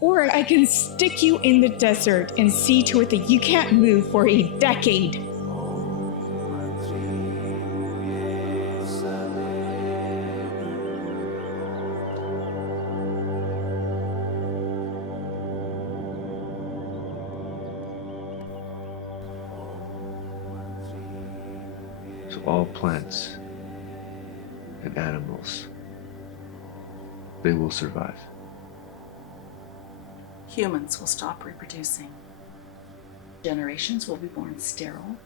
Or I can stick you in the desert and see to it that you can't move for a decade. So all plants and animals, they will survive. Humans will stop reproducing. Generations will be born sterile.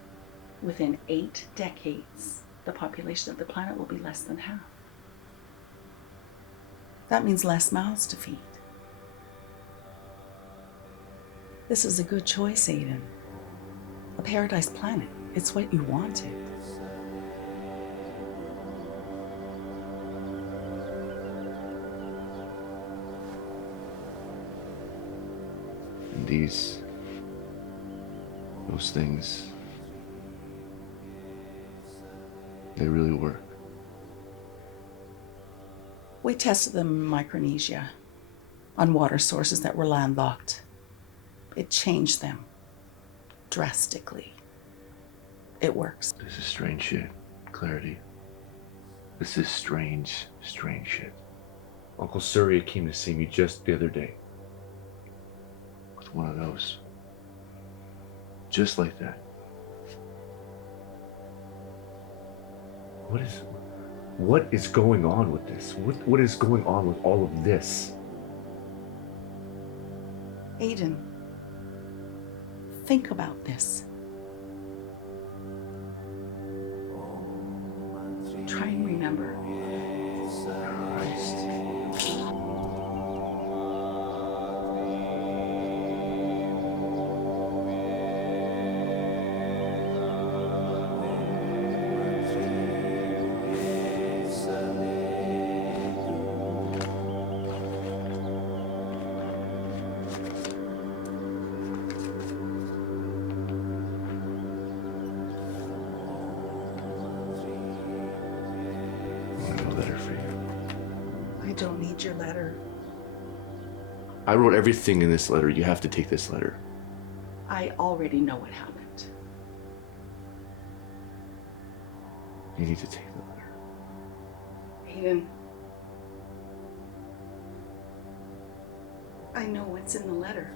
Within 8 decades, the population of the planet will be less than half. That means less mouths to feed. This is a good choice, Aidan. A paradise planet. It's what you wanted. And those things, they really work. We tested them in Micronesia on water sources that were landlocked. It changed them drastically. It works. This is strange shit, Clarity. This is strange shit. Uncle Surya came to see me just the other day. With one of those. Just like that. What is going on with this? What is going on with all of this? Aidan, think about this. Try and remember. Christ. I don't need your letter. I wrote everything in this letter. You have to take this letter. I already know what happened. You need to take the letter. Aidan, I know what's in the letter.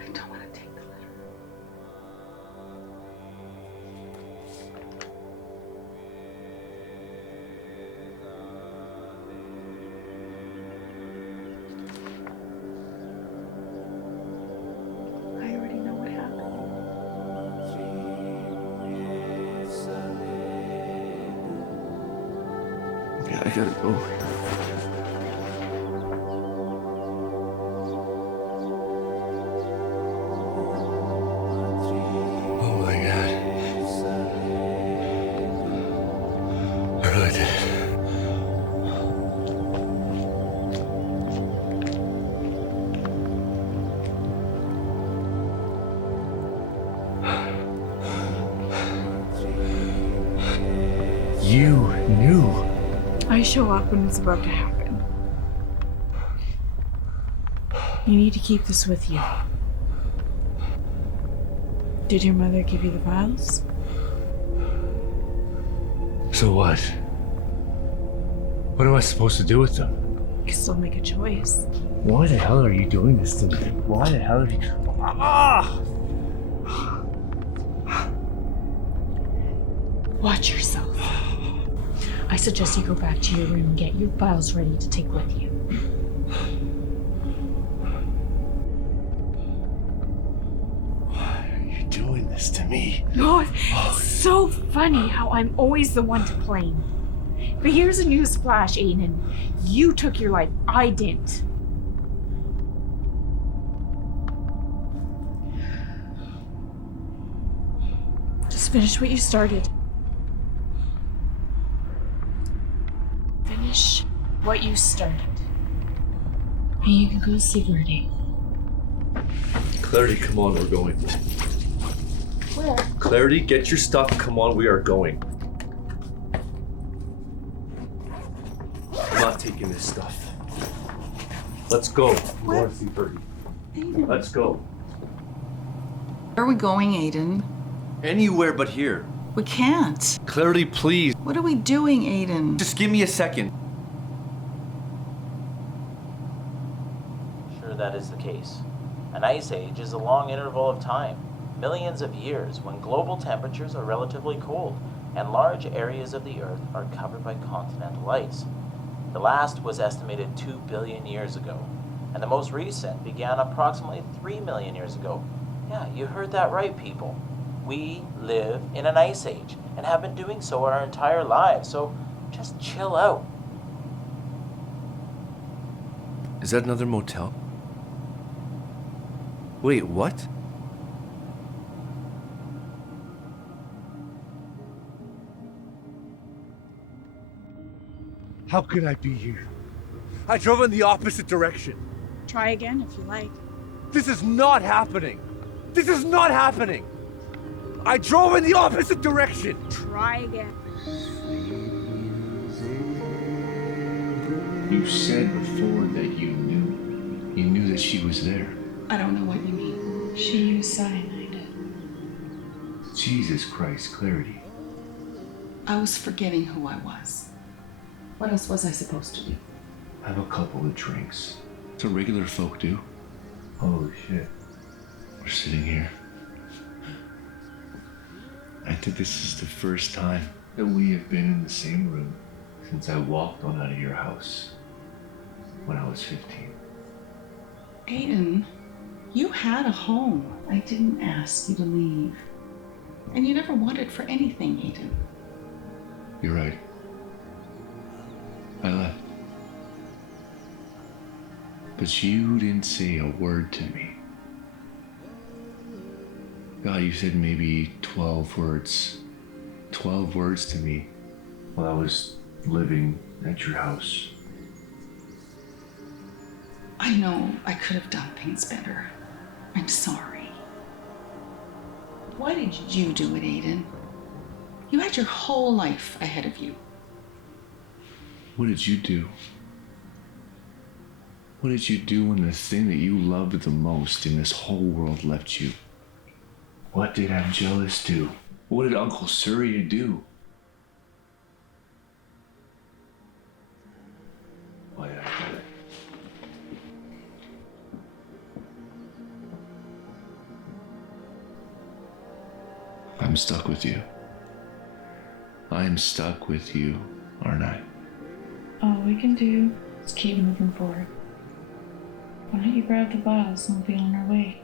I don't want to take the letter. I already know what happened. Yeah, I gotta go. Why show up when it's about to happen? You need to keep this with you. Did your mother give you the vials? So what? What am I supposed to do with them? You can still make a choice. Why the hell are you doing this to me? Why the hell are you... Ah! Watch yourself. I suggest you go back to your room and get your vials ready to take with you. Why are you doing this to me? Oh, it's so funny how I'm always the one to blame. But here's a news flash, Aidan. You took your life. I didn't. Just finish what you started. Finish what you started. And you can go see Verdi. Clarity, come on, we're going. Where? Clarity, get your stuff, come on, we are going. I'm not taking this stuff. Let's go. I'm going to see Verdi. Let's go. Where are we going, Aidan? Anywhere but here. We can't. Clarity, please. What are we doing, Aidan? Just give me a second. Sure, that is the case. An ice age is a long interval of time, millions of years, when global temperatures are relatively cold and large areas of the Earth are covered by continental ice. The last was estimated 2 billion years ago, and the most recent began approximately 3 million years ago. Yeah, you heard that right, people. We live in an ice age and have been doing so our entire lives, so just chill out. Is that another motel? Wait, what? How could I be here? I drove in the opposite direction. Try again if you like. This is not happening. This is not happening. I drove in the opposite direction. Try again. You said before that you knew. You knew that she was there. I don't know what you mean. She used cyanide. Jesus Christ, Clarity. I was forgetting who I was. What else was I supposed to do? Have a couple of drinks. That's what regular folk do. Holy shit. We're sitting here. I think this is the first time that we have been in the same room since I walked on out of your house when I was 15. Aidan, you had a home. I didn't ask you to leave. And you never wanted for anything, Aidan. You're right. I left. But you didn't say a word to me. God, you said maybe 12 words. 12 words to me while I was living at your house. I know I could have done things better. I'm sorry. Why did you do it, Aidan? You had your whole life ahead of you. What did you do? What did you do when the thing that you loved the most in this whole world left you? What did Angelus do? What did Uncle Surya do? Why did I do it? I'm stuck with you. I'm stuck with you, aren't I? All we can do is keep moving forward. Why don't you grab the vials and we'll be on our way?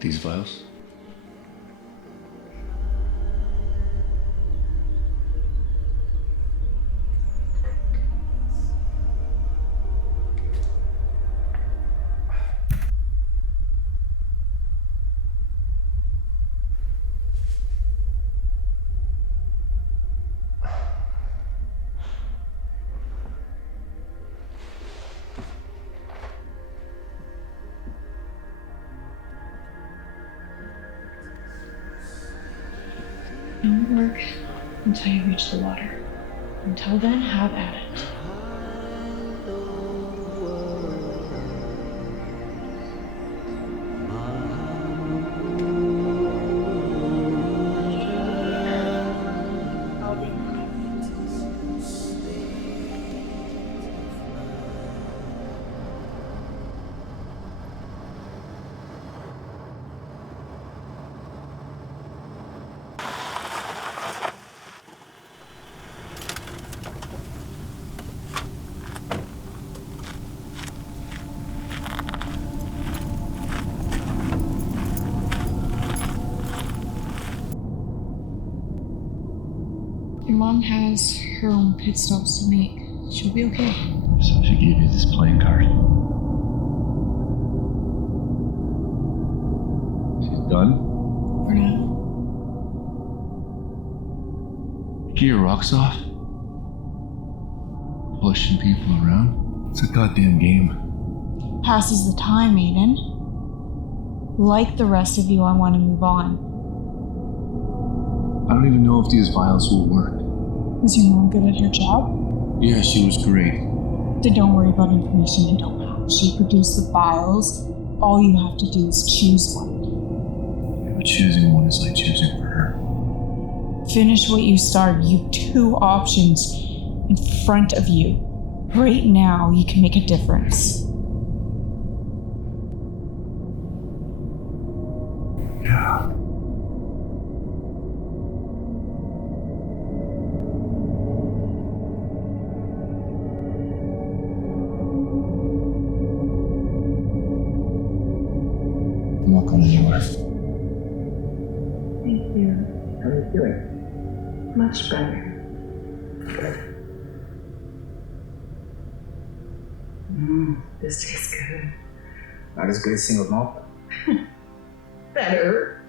These vials? won't work until you reach the water. Until then, have at it. Your mom has her own pit stops to make. She'll be okay. So she gave you this playing card. She's done? For now. Get your rocks off? Pushing people around? It's a goddamn game. Passes the time, Aidan. Like the rest of you, I want to move on. I don't even know if these vials will work. Was your mom good at her job? Yeah, she was great. Then don't worry about information you don't have. She produced the vials. All you have to do is choose one. Yeah, but choosing one is like choosing for her. Finish what you started. You have 2 options in front of you. Right now, you can make a difference. Yeah. I'm not going anywhere. Thank you. How are you doing? Much better. Good. This tastes good. Not as good as single malt. Better.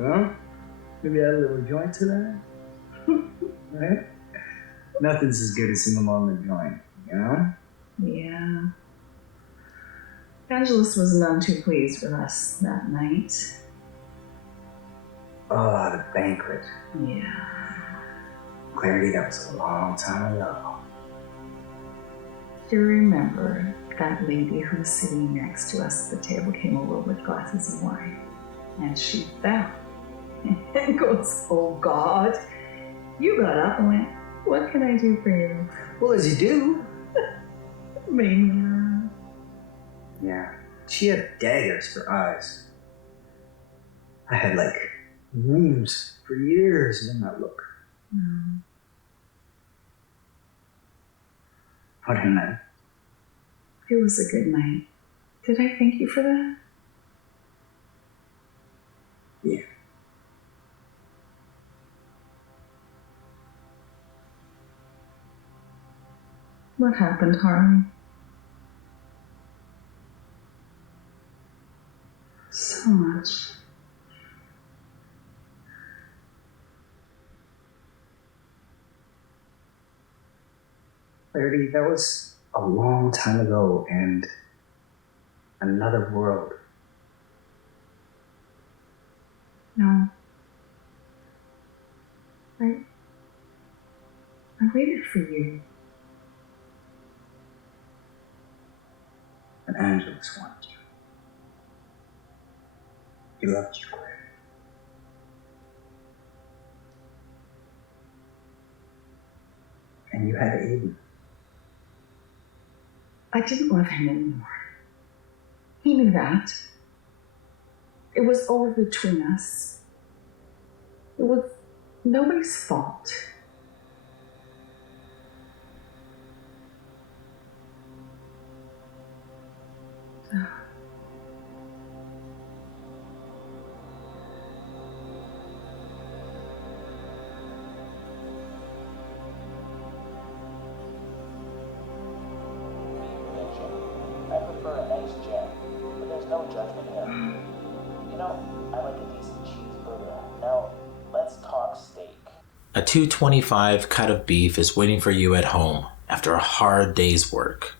Huh? Maybe add a little joint to that? Right? Nothing's as good as single malt in a joint, you know? Yeah. Angelus was none too pleased with us that night. Oh, the banquet. Yeah. Clarity, that was a long time ago. Do you remember that lady who was sitting next to us at the table came over with glasses of wine? And she fell. And goes, "Oh God." You got up and went, "What can I do for you?" Well, as you do. Made me laugh. Yeah, she had daggers for eyes. I had like wounds for years in that look. What a night. It was a good night. Did I thank you for that? Yeah. What happened, Harley? So much. Clarity, that was a long time ago and another world. No. I waited for you. And Angelus wanted you. He loved you, Claire. And you had Aidan. I didn't love him anymore. He knew that. It was over between us. It was nobody's fault. I prefer a nice gem, but there's no judgment here. You know, I like a decent cheeseburger. Now, let's talk steak. A $2.25 cut of beef is waiting for you at home after a hard day's work.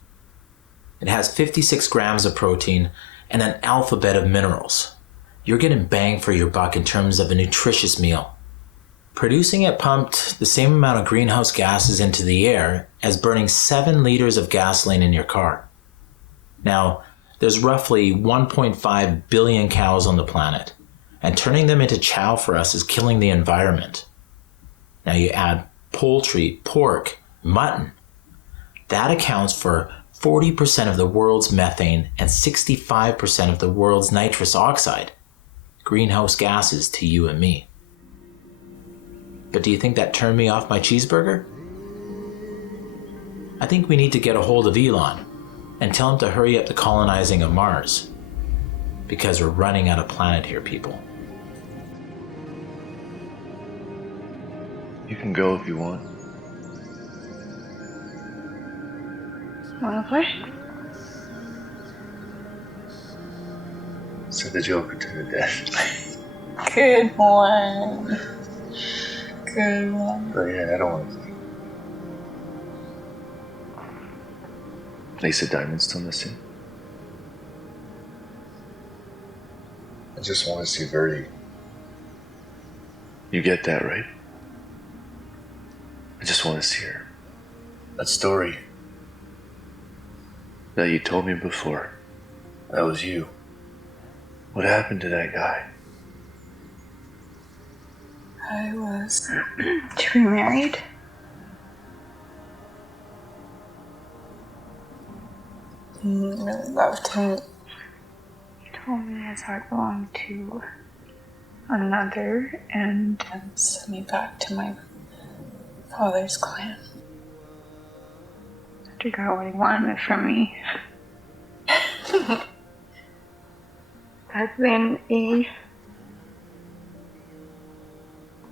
It has 56 grams of protein and an alphabet of minerals. You're getting bang for your buck in terms of a nutritious meal. Producing it pumped the same amount of greenhouse gases into the air as burning 7 liters of gasoline in your car. Now, there's roughly 1.5 billion cows on the planet, and turning them into chow for us is killing the environment. Now you add poultry, pork, mutton. That accounts for 40% of the world's methane and 65% of the world's nitrous oxide, greenhouse gases to you and me. But do you think that turned me off my cheeseburger? I think we need to get a hold of Elon and tell him to hurry up the colonizing of Mars, because we're running out of planet here, people. You can go if you want. Wanna play? Said the Joker to the death. Good one. Good one. But yeah, I don't want to play. Lisa Diamond's still missing. I just want to see Verdi. You get that, right? I just want to see her. That story that you told me before, that was you. What happened to that guy? I was to be married. Really loved him. He told me his heart belonged to another and sent me back to my father's clan. After he got what he wanted from me. Back then, a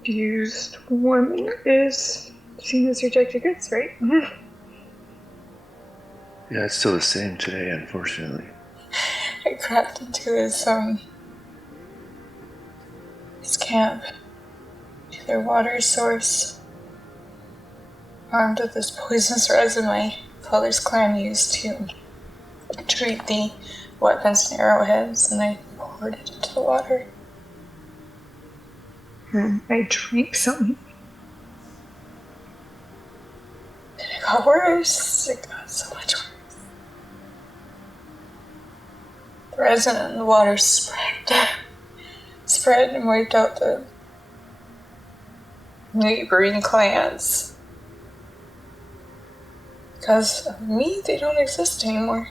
used woman is seen as rejected goods, right? Yeah, it's still the same today, unfortunately. I crept into his camp, to their water source, armed with this poisonous resin my father's clan used to treat the weapons and arrowheads, and I poured it into the water. And I drank some. And it got worse. It got so much worse. The resin and the water spread and wiped out the neighboring clans. Because of me, they don't exist anymore.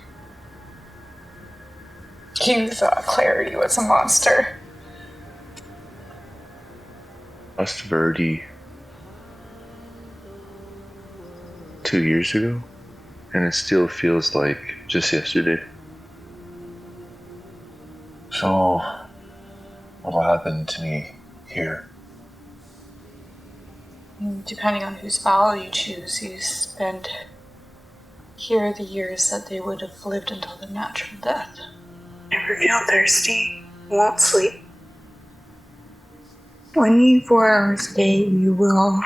You thought Clarity was a monster. Lost Verdi 2 years ago, and it still feels like just yesterday. So, what'll happen to me here? Depending on whose vow you choose, you spend here the years that they would have lived until their natural death. Never feel thirsty, won't sleep. 24 hours a day, you will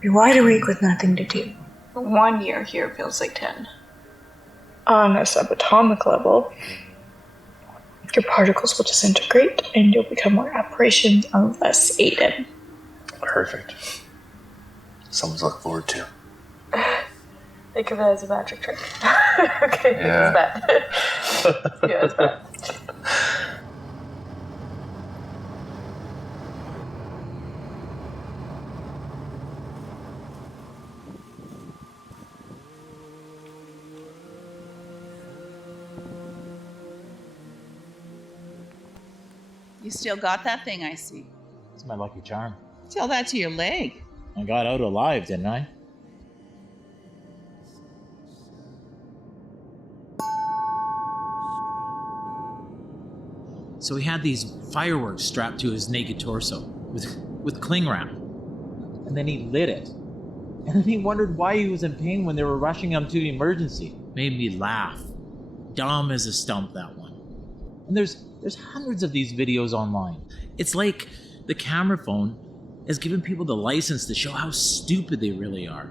be wide awake with nothing to do. 1 year here feels like 10. On a subatomic level, your particles will disintegrate and you'll become more apparitions unless Aidan. Perfect. Something to look forward to. Think of it as a magic trick. Okay, Yeah. it's bad. Yeah, it's bad. You still got that thing, I see. It's my lucky charm. Tell that to your leg. I got out alive, didn't I? So he had these fireworks strapped to his naked torso with cling wrap. And then he lit it. And then he wondered why he was in pain when they were rushing him to the emergency. Made me laugh. Dumb as a stump, that one. And there's hundreds of these videos online. It's like the camera phone has given people the license to show how stupid they really are.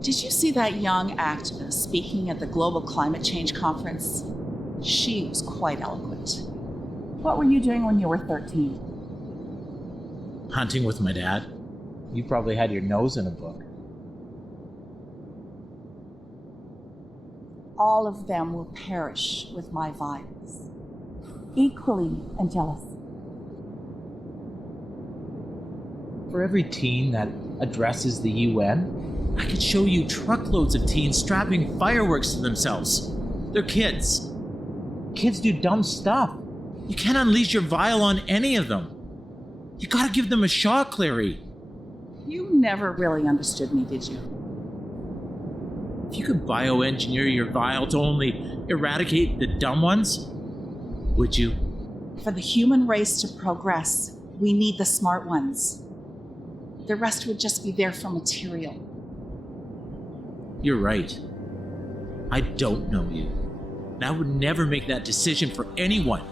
Did you see that young activist speaking at the Global Climate Change Conference? She was quite eloquent. What were you doing when you were 13? Hunting with my dad. You probably had your nose in a book. All of them will perish with my vials. Equally and jealous. For every teen that addresses the UN, I could show you truckloads of teens strapping fireworks to themselves. They're kids. Kids do dumb stuff. You can't unleash your vial on any of them. You gotta give them a shot, Clary. You never really understood me, did you? If you could bioengineer your vial to only eradicate the dumb ones, would you? For the human race to progress, we need the smart ones. The rest would just be there for material. You're right. I don't know you. And I would never make that decision for anyone.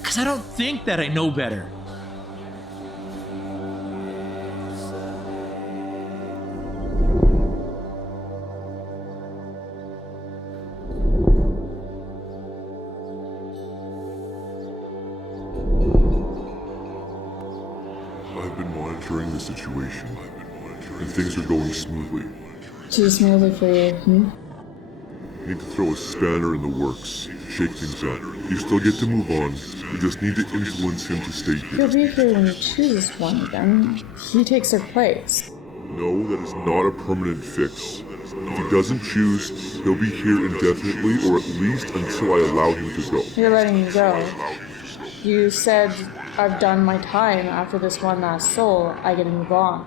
Because I don't think that I know better. I've been monitoring the situation, and things are going smoothly. Too smoothly for you, Need to throw a spanner in the works, shake things up. You still get to move on, you just need to influence him to stay here. He'll be here when you choose one of them. He takes her place. No, that is not a permanent fix. If he doesn't choose, he'll be here indefinitely, or at least until I allow him to go. You're letting me go. You said, I've done my time. After this one last soul, I get to move on.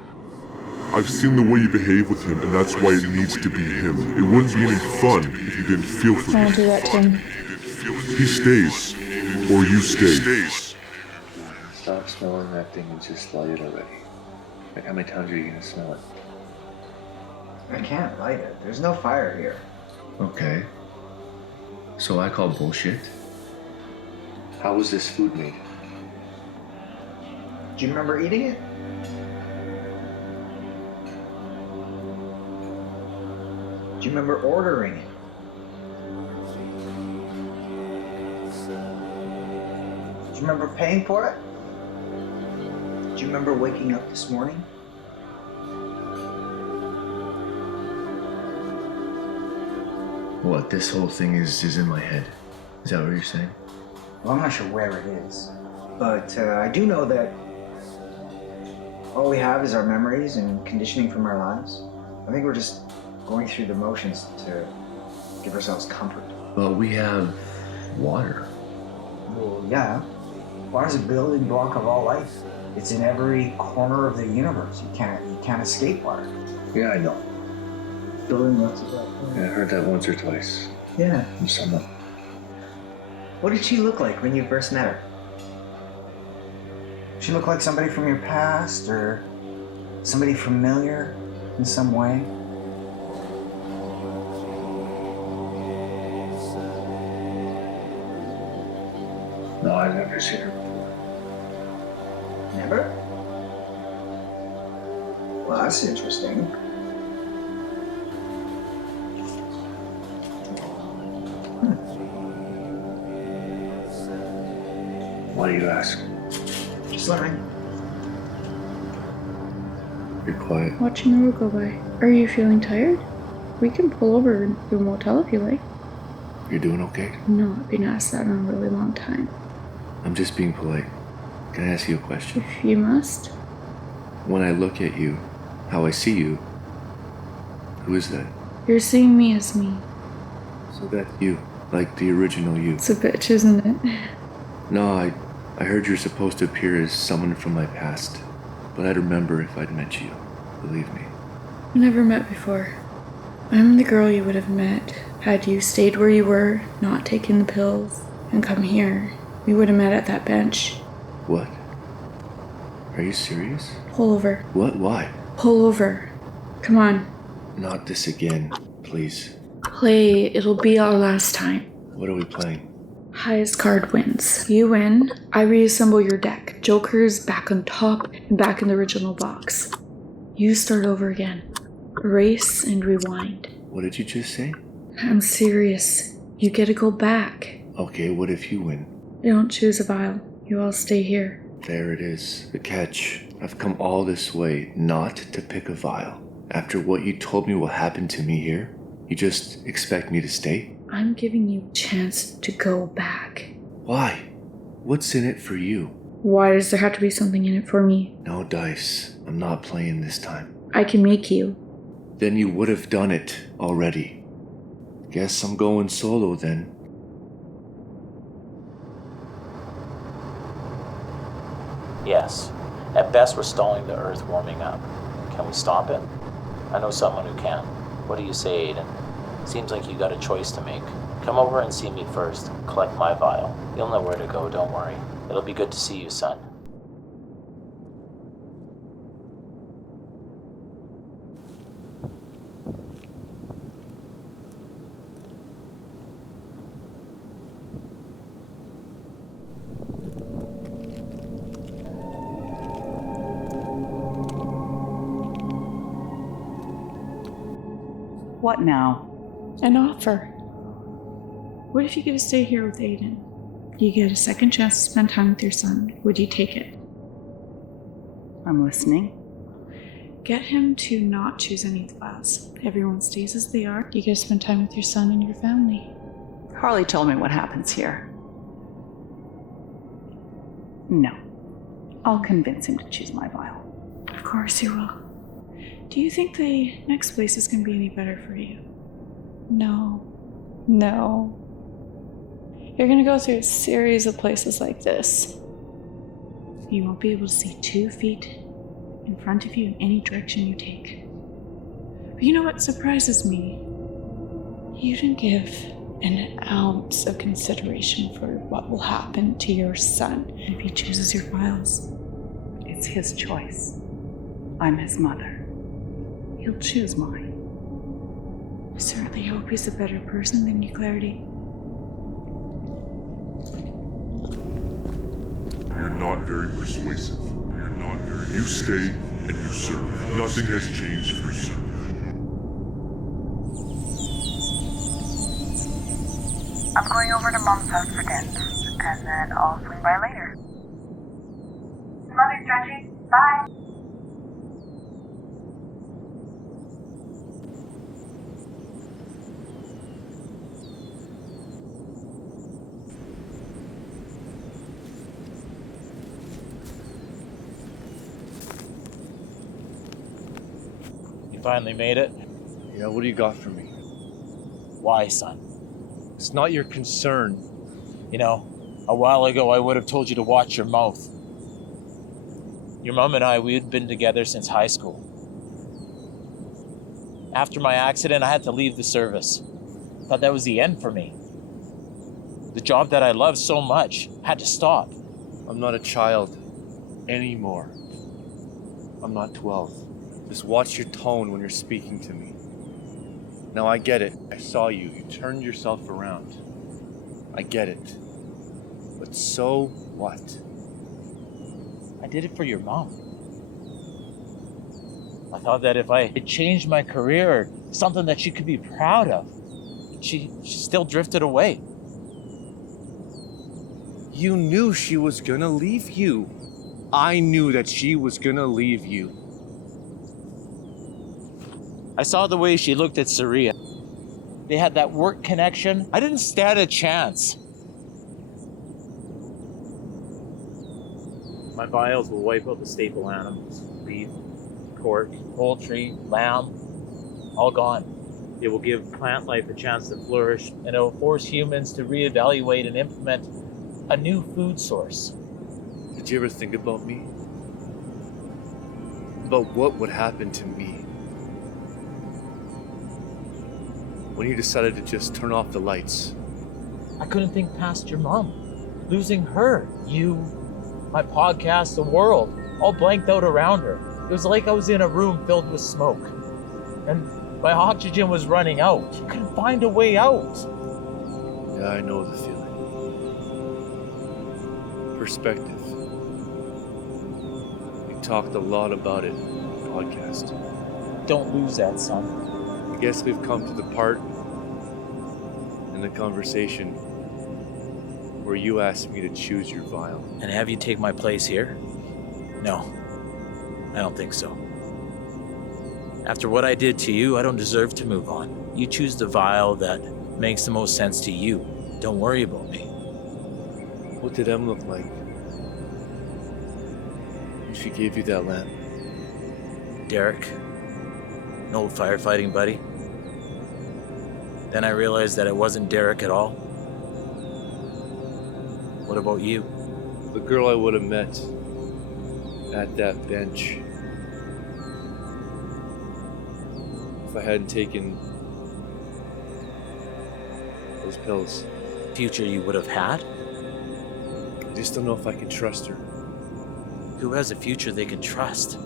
I've seen the way you behave with him, and that's why it needs to be him. It wouldn't be any fun if you didn't feel for I him. won't do that to him. He stays, or you stay. Stop smelling that thing and just light it already. Like, how many times are you gonna smell it? I can't light it. There's no fire here. Okay. So I call bullshit? How was this food made? Do you remember eating it? Do you remember ordering it? Do you remember paying for it? Do you remember waking up this morning? What, this whole thing is in my head? Is that what you're saying? Well, I'm not sure where it is, but I do know that all we have is our memories and conditioning from our lives. I think we're just going through the motions to give ourselves comfort. But we have water. Well, yeah. Water's a building block of all life. It's in every corner of the universe. You can't escape water. Yeah, I know. Building blocks of life. Yeah, I heard that once or twice. Yeah. From someone. What did she look like when you first met her? She look like somebody from your past, or somebody familiar in some way? No, I've never seen her. Never? Well, that's interesting. Why do you ask? Just learning. You're quiet. Watching the road go by. Are you feeling tired? We can pull over to a motel if you like. You're doing okay? No, I've been asked that in a really long time. I'm just being polite. Can I ask you a question? If you must. When I look at you, how I see you, who is that? You're seeing me as me. So that's you, like the original you. It's a bitch, isn't it? No, I heard you're supposed to appear as someone from my past, but I'd remember if I'd met you, believe me. We never met before. I'm the girl you would have met had you stayed where you were, not taken the pills, and come here. We would have met at that bench. What? Are you serious? Pull over. What? Why? Pull over. Come on. Not this again, please. Play. It'll be our last time. What are we playing? Highest card wins. You win, I reassemble your deck. Joker's back on top and back in the original box. You start over again. Erase and rewind. What did you just say? I'm serious. You get to go back. Okay, what if you win? I don't choose a vial. You all stay here. There it is, the catch. I've come all this way not to pick a vial. After what you told me will happen to me here, you just expect me to stay? I'm giving you a chance to go back. Why? What's in it for you? Why does there have to be something in it for me? No dice. I'm not playing this time. I can make you. Then you would have done it already. Guess I'm going solo then. Yes. At best, we're stalling the Earth warming up. Can we stop it? I know someone who can. What do you say, Aidan? Seems like you got a choice to make. Come over and see me first. Collect my vial. You'll know where to go, don't worry. It'll be good to see you, son. What now? An offer. What if you get to stay here with Aidan? You get a second chance to spend time with your son. Would you take it? I'm listening. Get him to not choose any of the vials. Everyone stays as they are. You get to spend time with your son and your family. Harley told me what happens here. No. I'll convince him to choose my vial. Of course you will. Do you think the next place is going to be any better for you? No. No. You're going to go through a series of places like this. You won't be able to see 2 feet in front of you in any direction you take. But you know what surprises me? You didn't give an ounce of consideration for what will happen to your son if he chooses your vials. It's his choice. I'm his mother. He'll choose mine. I certainly hope he's a better person than you, Clarity. You're not very persuasive. You stay and you serve. Nothing has changed for you. I'm going over to Mom's house for dance, and then I'll swing by later. Mother stretching. Bye. Finally made it? Yeah, what do you got for me? Why, son? It's not your concern. You know, a while ago I would have told you to watch your mouth. Your mom and I, we had been together since high school. After my accident, I had to leave the service. Thought that was the end for me. The job that I loved so much had to stop. I'm not a child anymore. I'm not 12. Just watch your tone when you're speaking to me. Now I get it. I saw you. You turned yourself around. I get it. But so what? I did it for your mom. I thought that if I had changed my career or something that she could be proud of, she still drifted away. You knew she was gonna leave you. I knew that she was gonna leave you. I saw the way she looked at Saria. They had that work connection. I didn't stand a chance. My vials will wipe out the staple animals. Beef, pork, poultry, lamb, all gone. It will give plant life a chance to flourish, and it will force humans to reevaluate and implement a new food source. Did you ever think about me? About what would happen to me? When you decided to just turn off the lights? I couldn't think past your mom. Losing her, you, my podcast, the world, all blanked out around her. It was like I was in a room filled with smoke. And my oxygen was running out. I couldn't find a way out. Yeah, I know the feeling. Perspective. We talked a lot about it on the podcast. Don't lose that, son. I guess we've come to the part in the conversation where you asked me to choose your vial. And have you take my place here? No, I don't think so. After what I did to you, I don't deserve to move on. You choose the vial that makes the most sense to you. Don't worry about me. What did Em look like when she gave you that lamp? Derek, an old firefighting buddy. Then I realized that it wasn't Derek at all. What about you? The girl I would have met at that bench if I hadn't taken those pills. Future you would have had? I just don't know if I can trust her. Who has a future they can trust?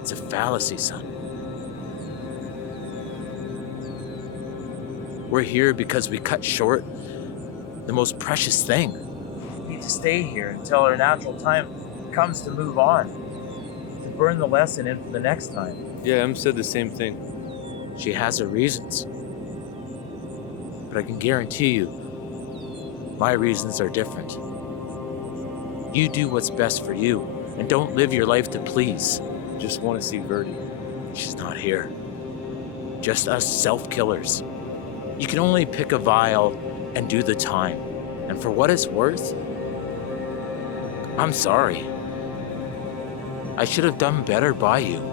It's a fallacy, son. We're here because we cut short the most precious thing. We need to stay here until our natural time comes to move on, to burn the lesson in for the next time. Yeah, Em said the same thing. She has her reasons. But I can guarantee you, my reasons are different. You do what's best for you, and don't live your life to please. Just want to see Verdi. She's not here. Just us self-killers. You can only pick a vial and do the time. And for what it's worth, I'm sorry. I should have done better by you.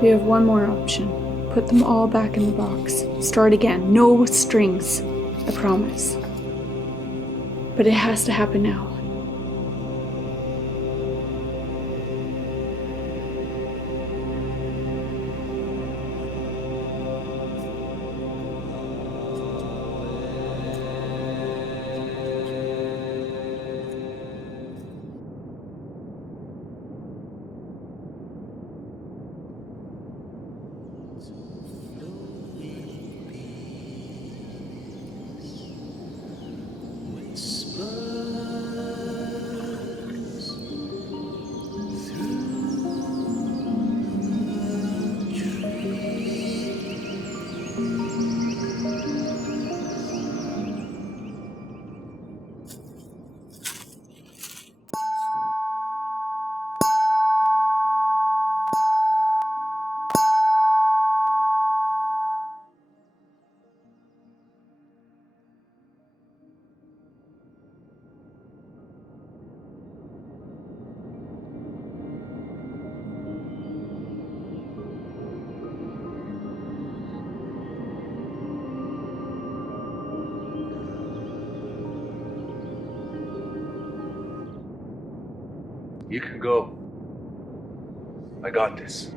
We have one more option. Put them all back in the box. Start again. No strings. I promise. But it has to happen now. You can go. I got this.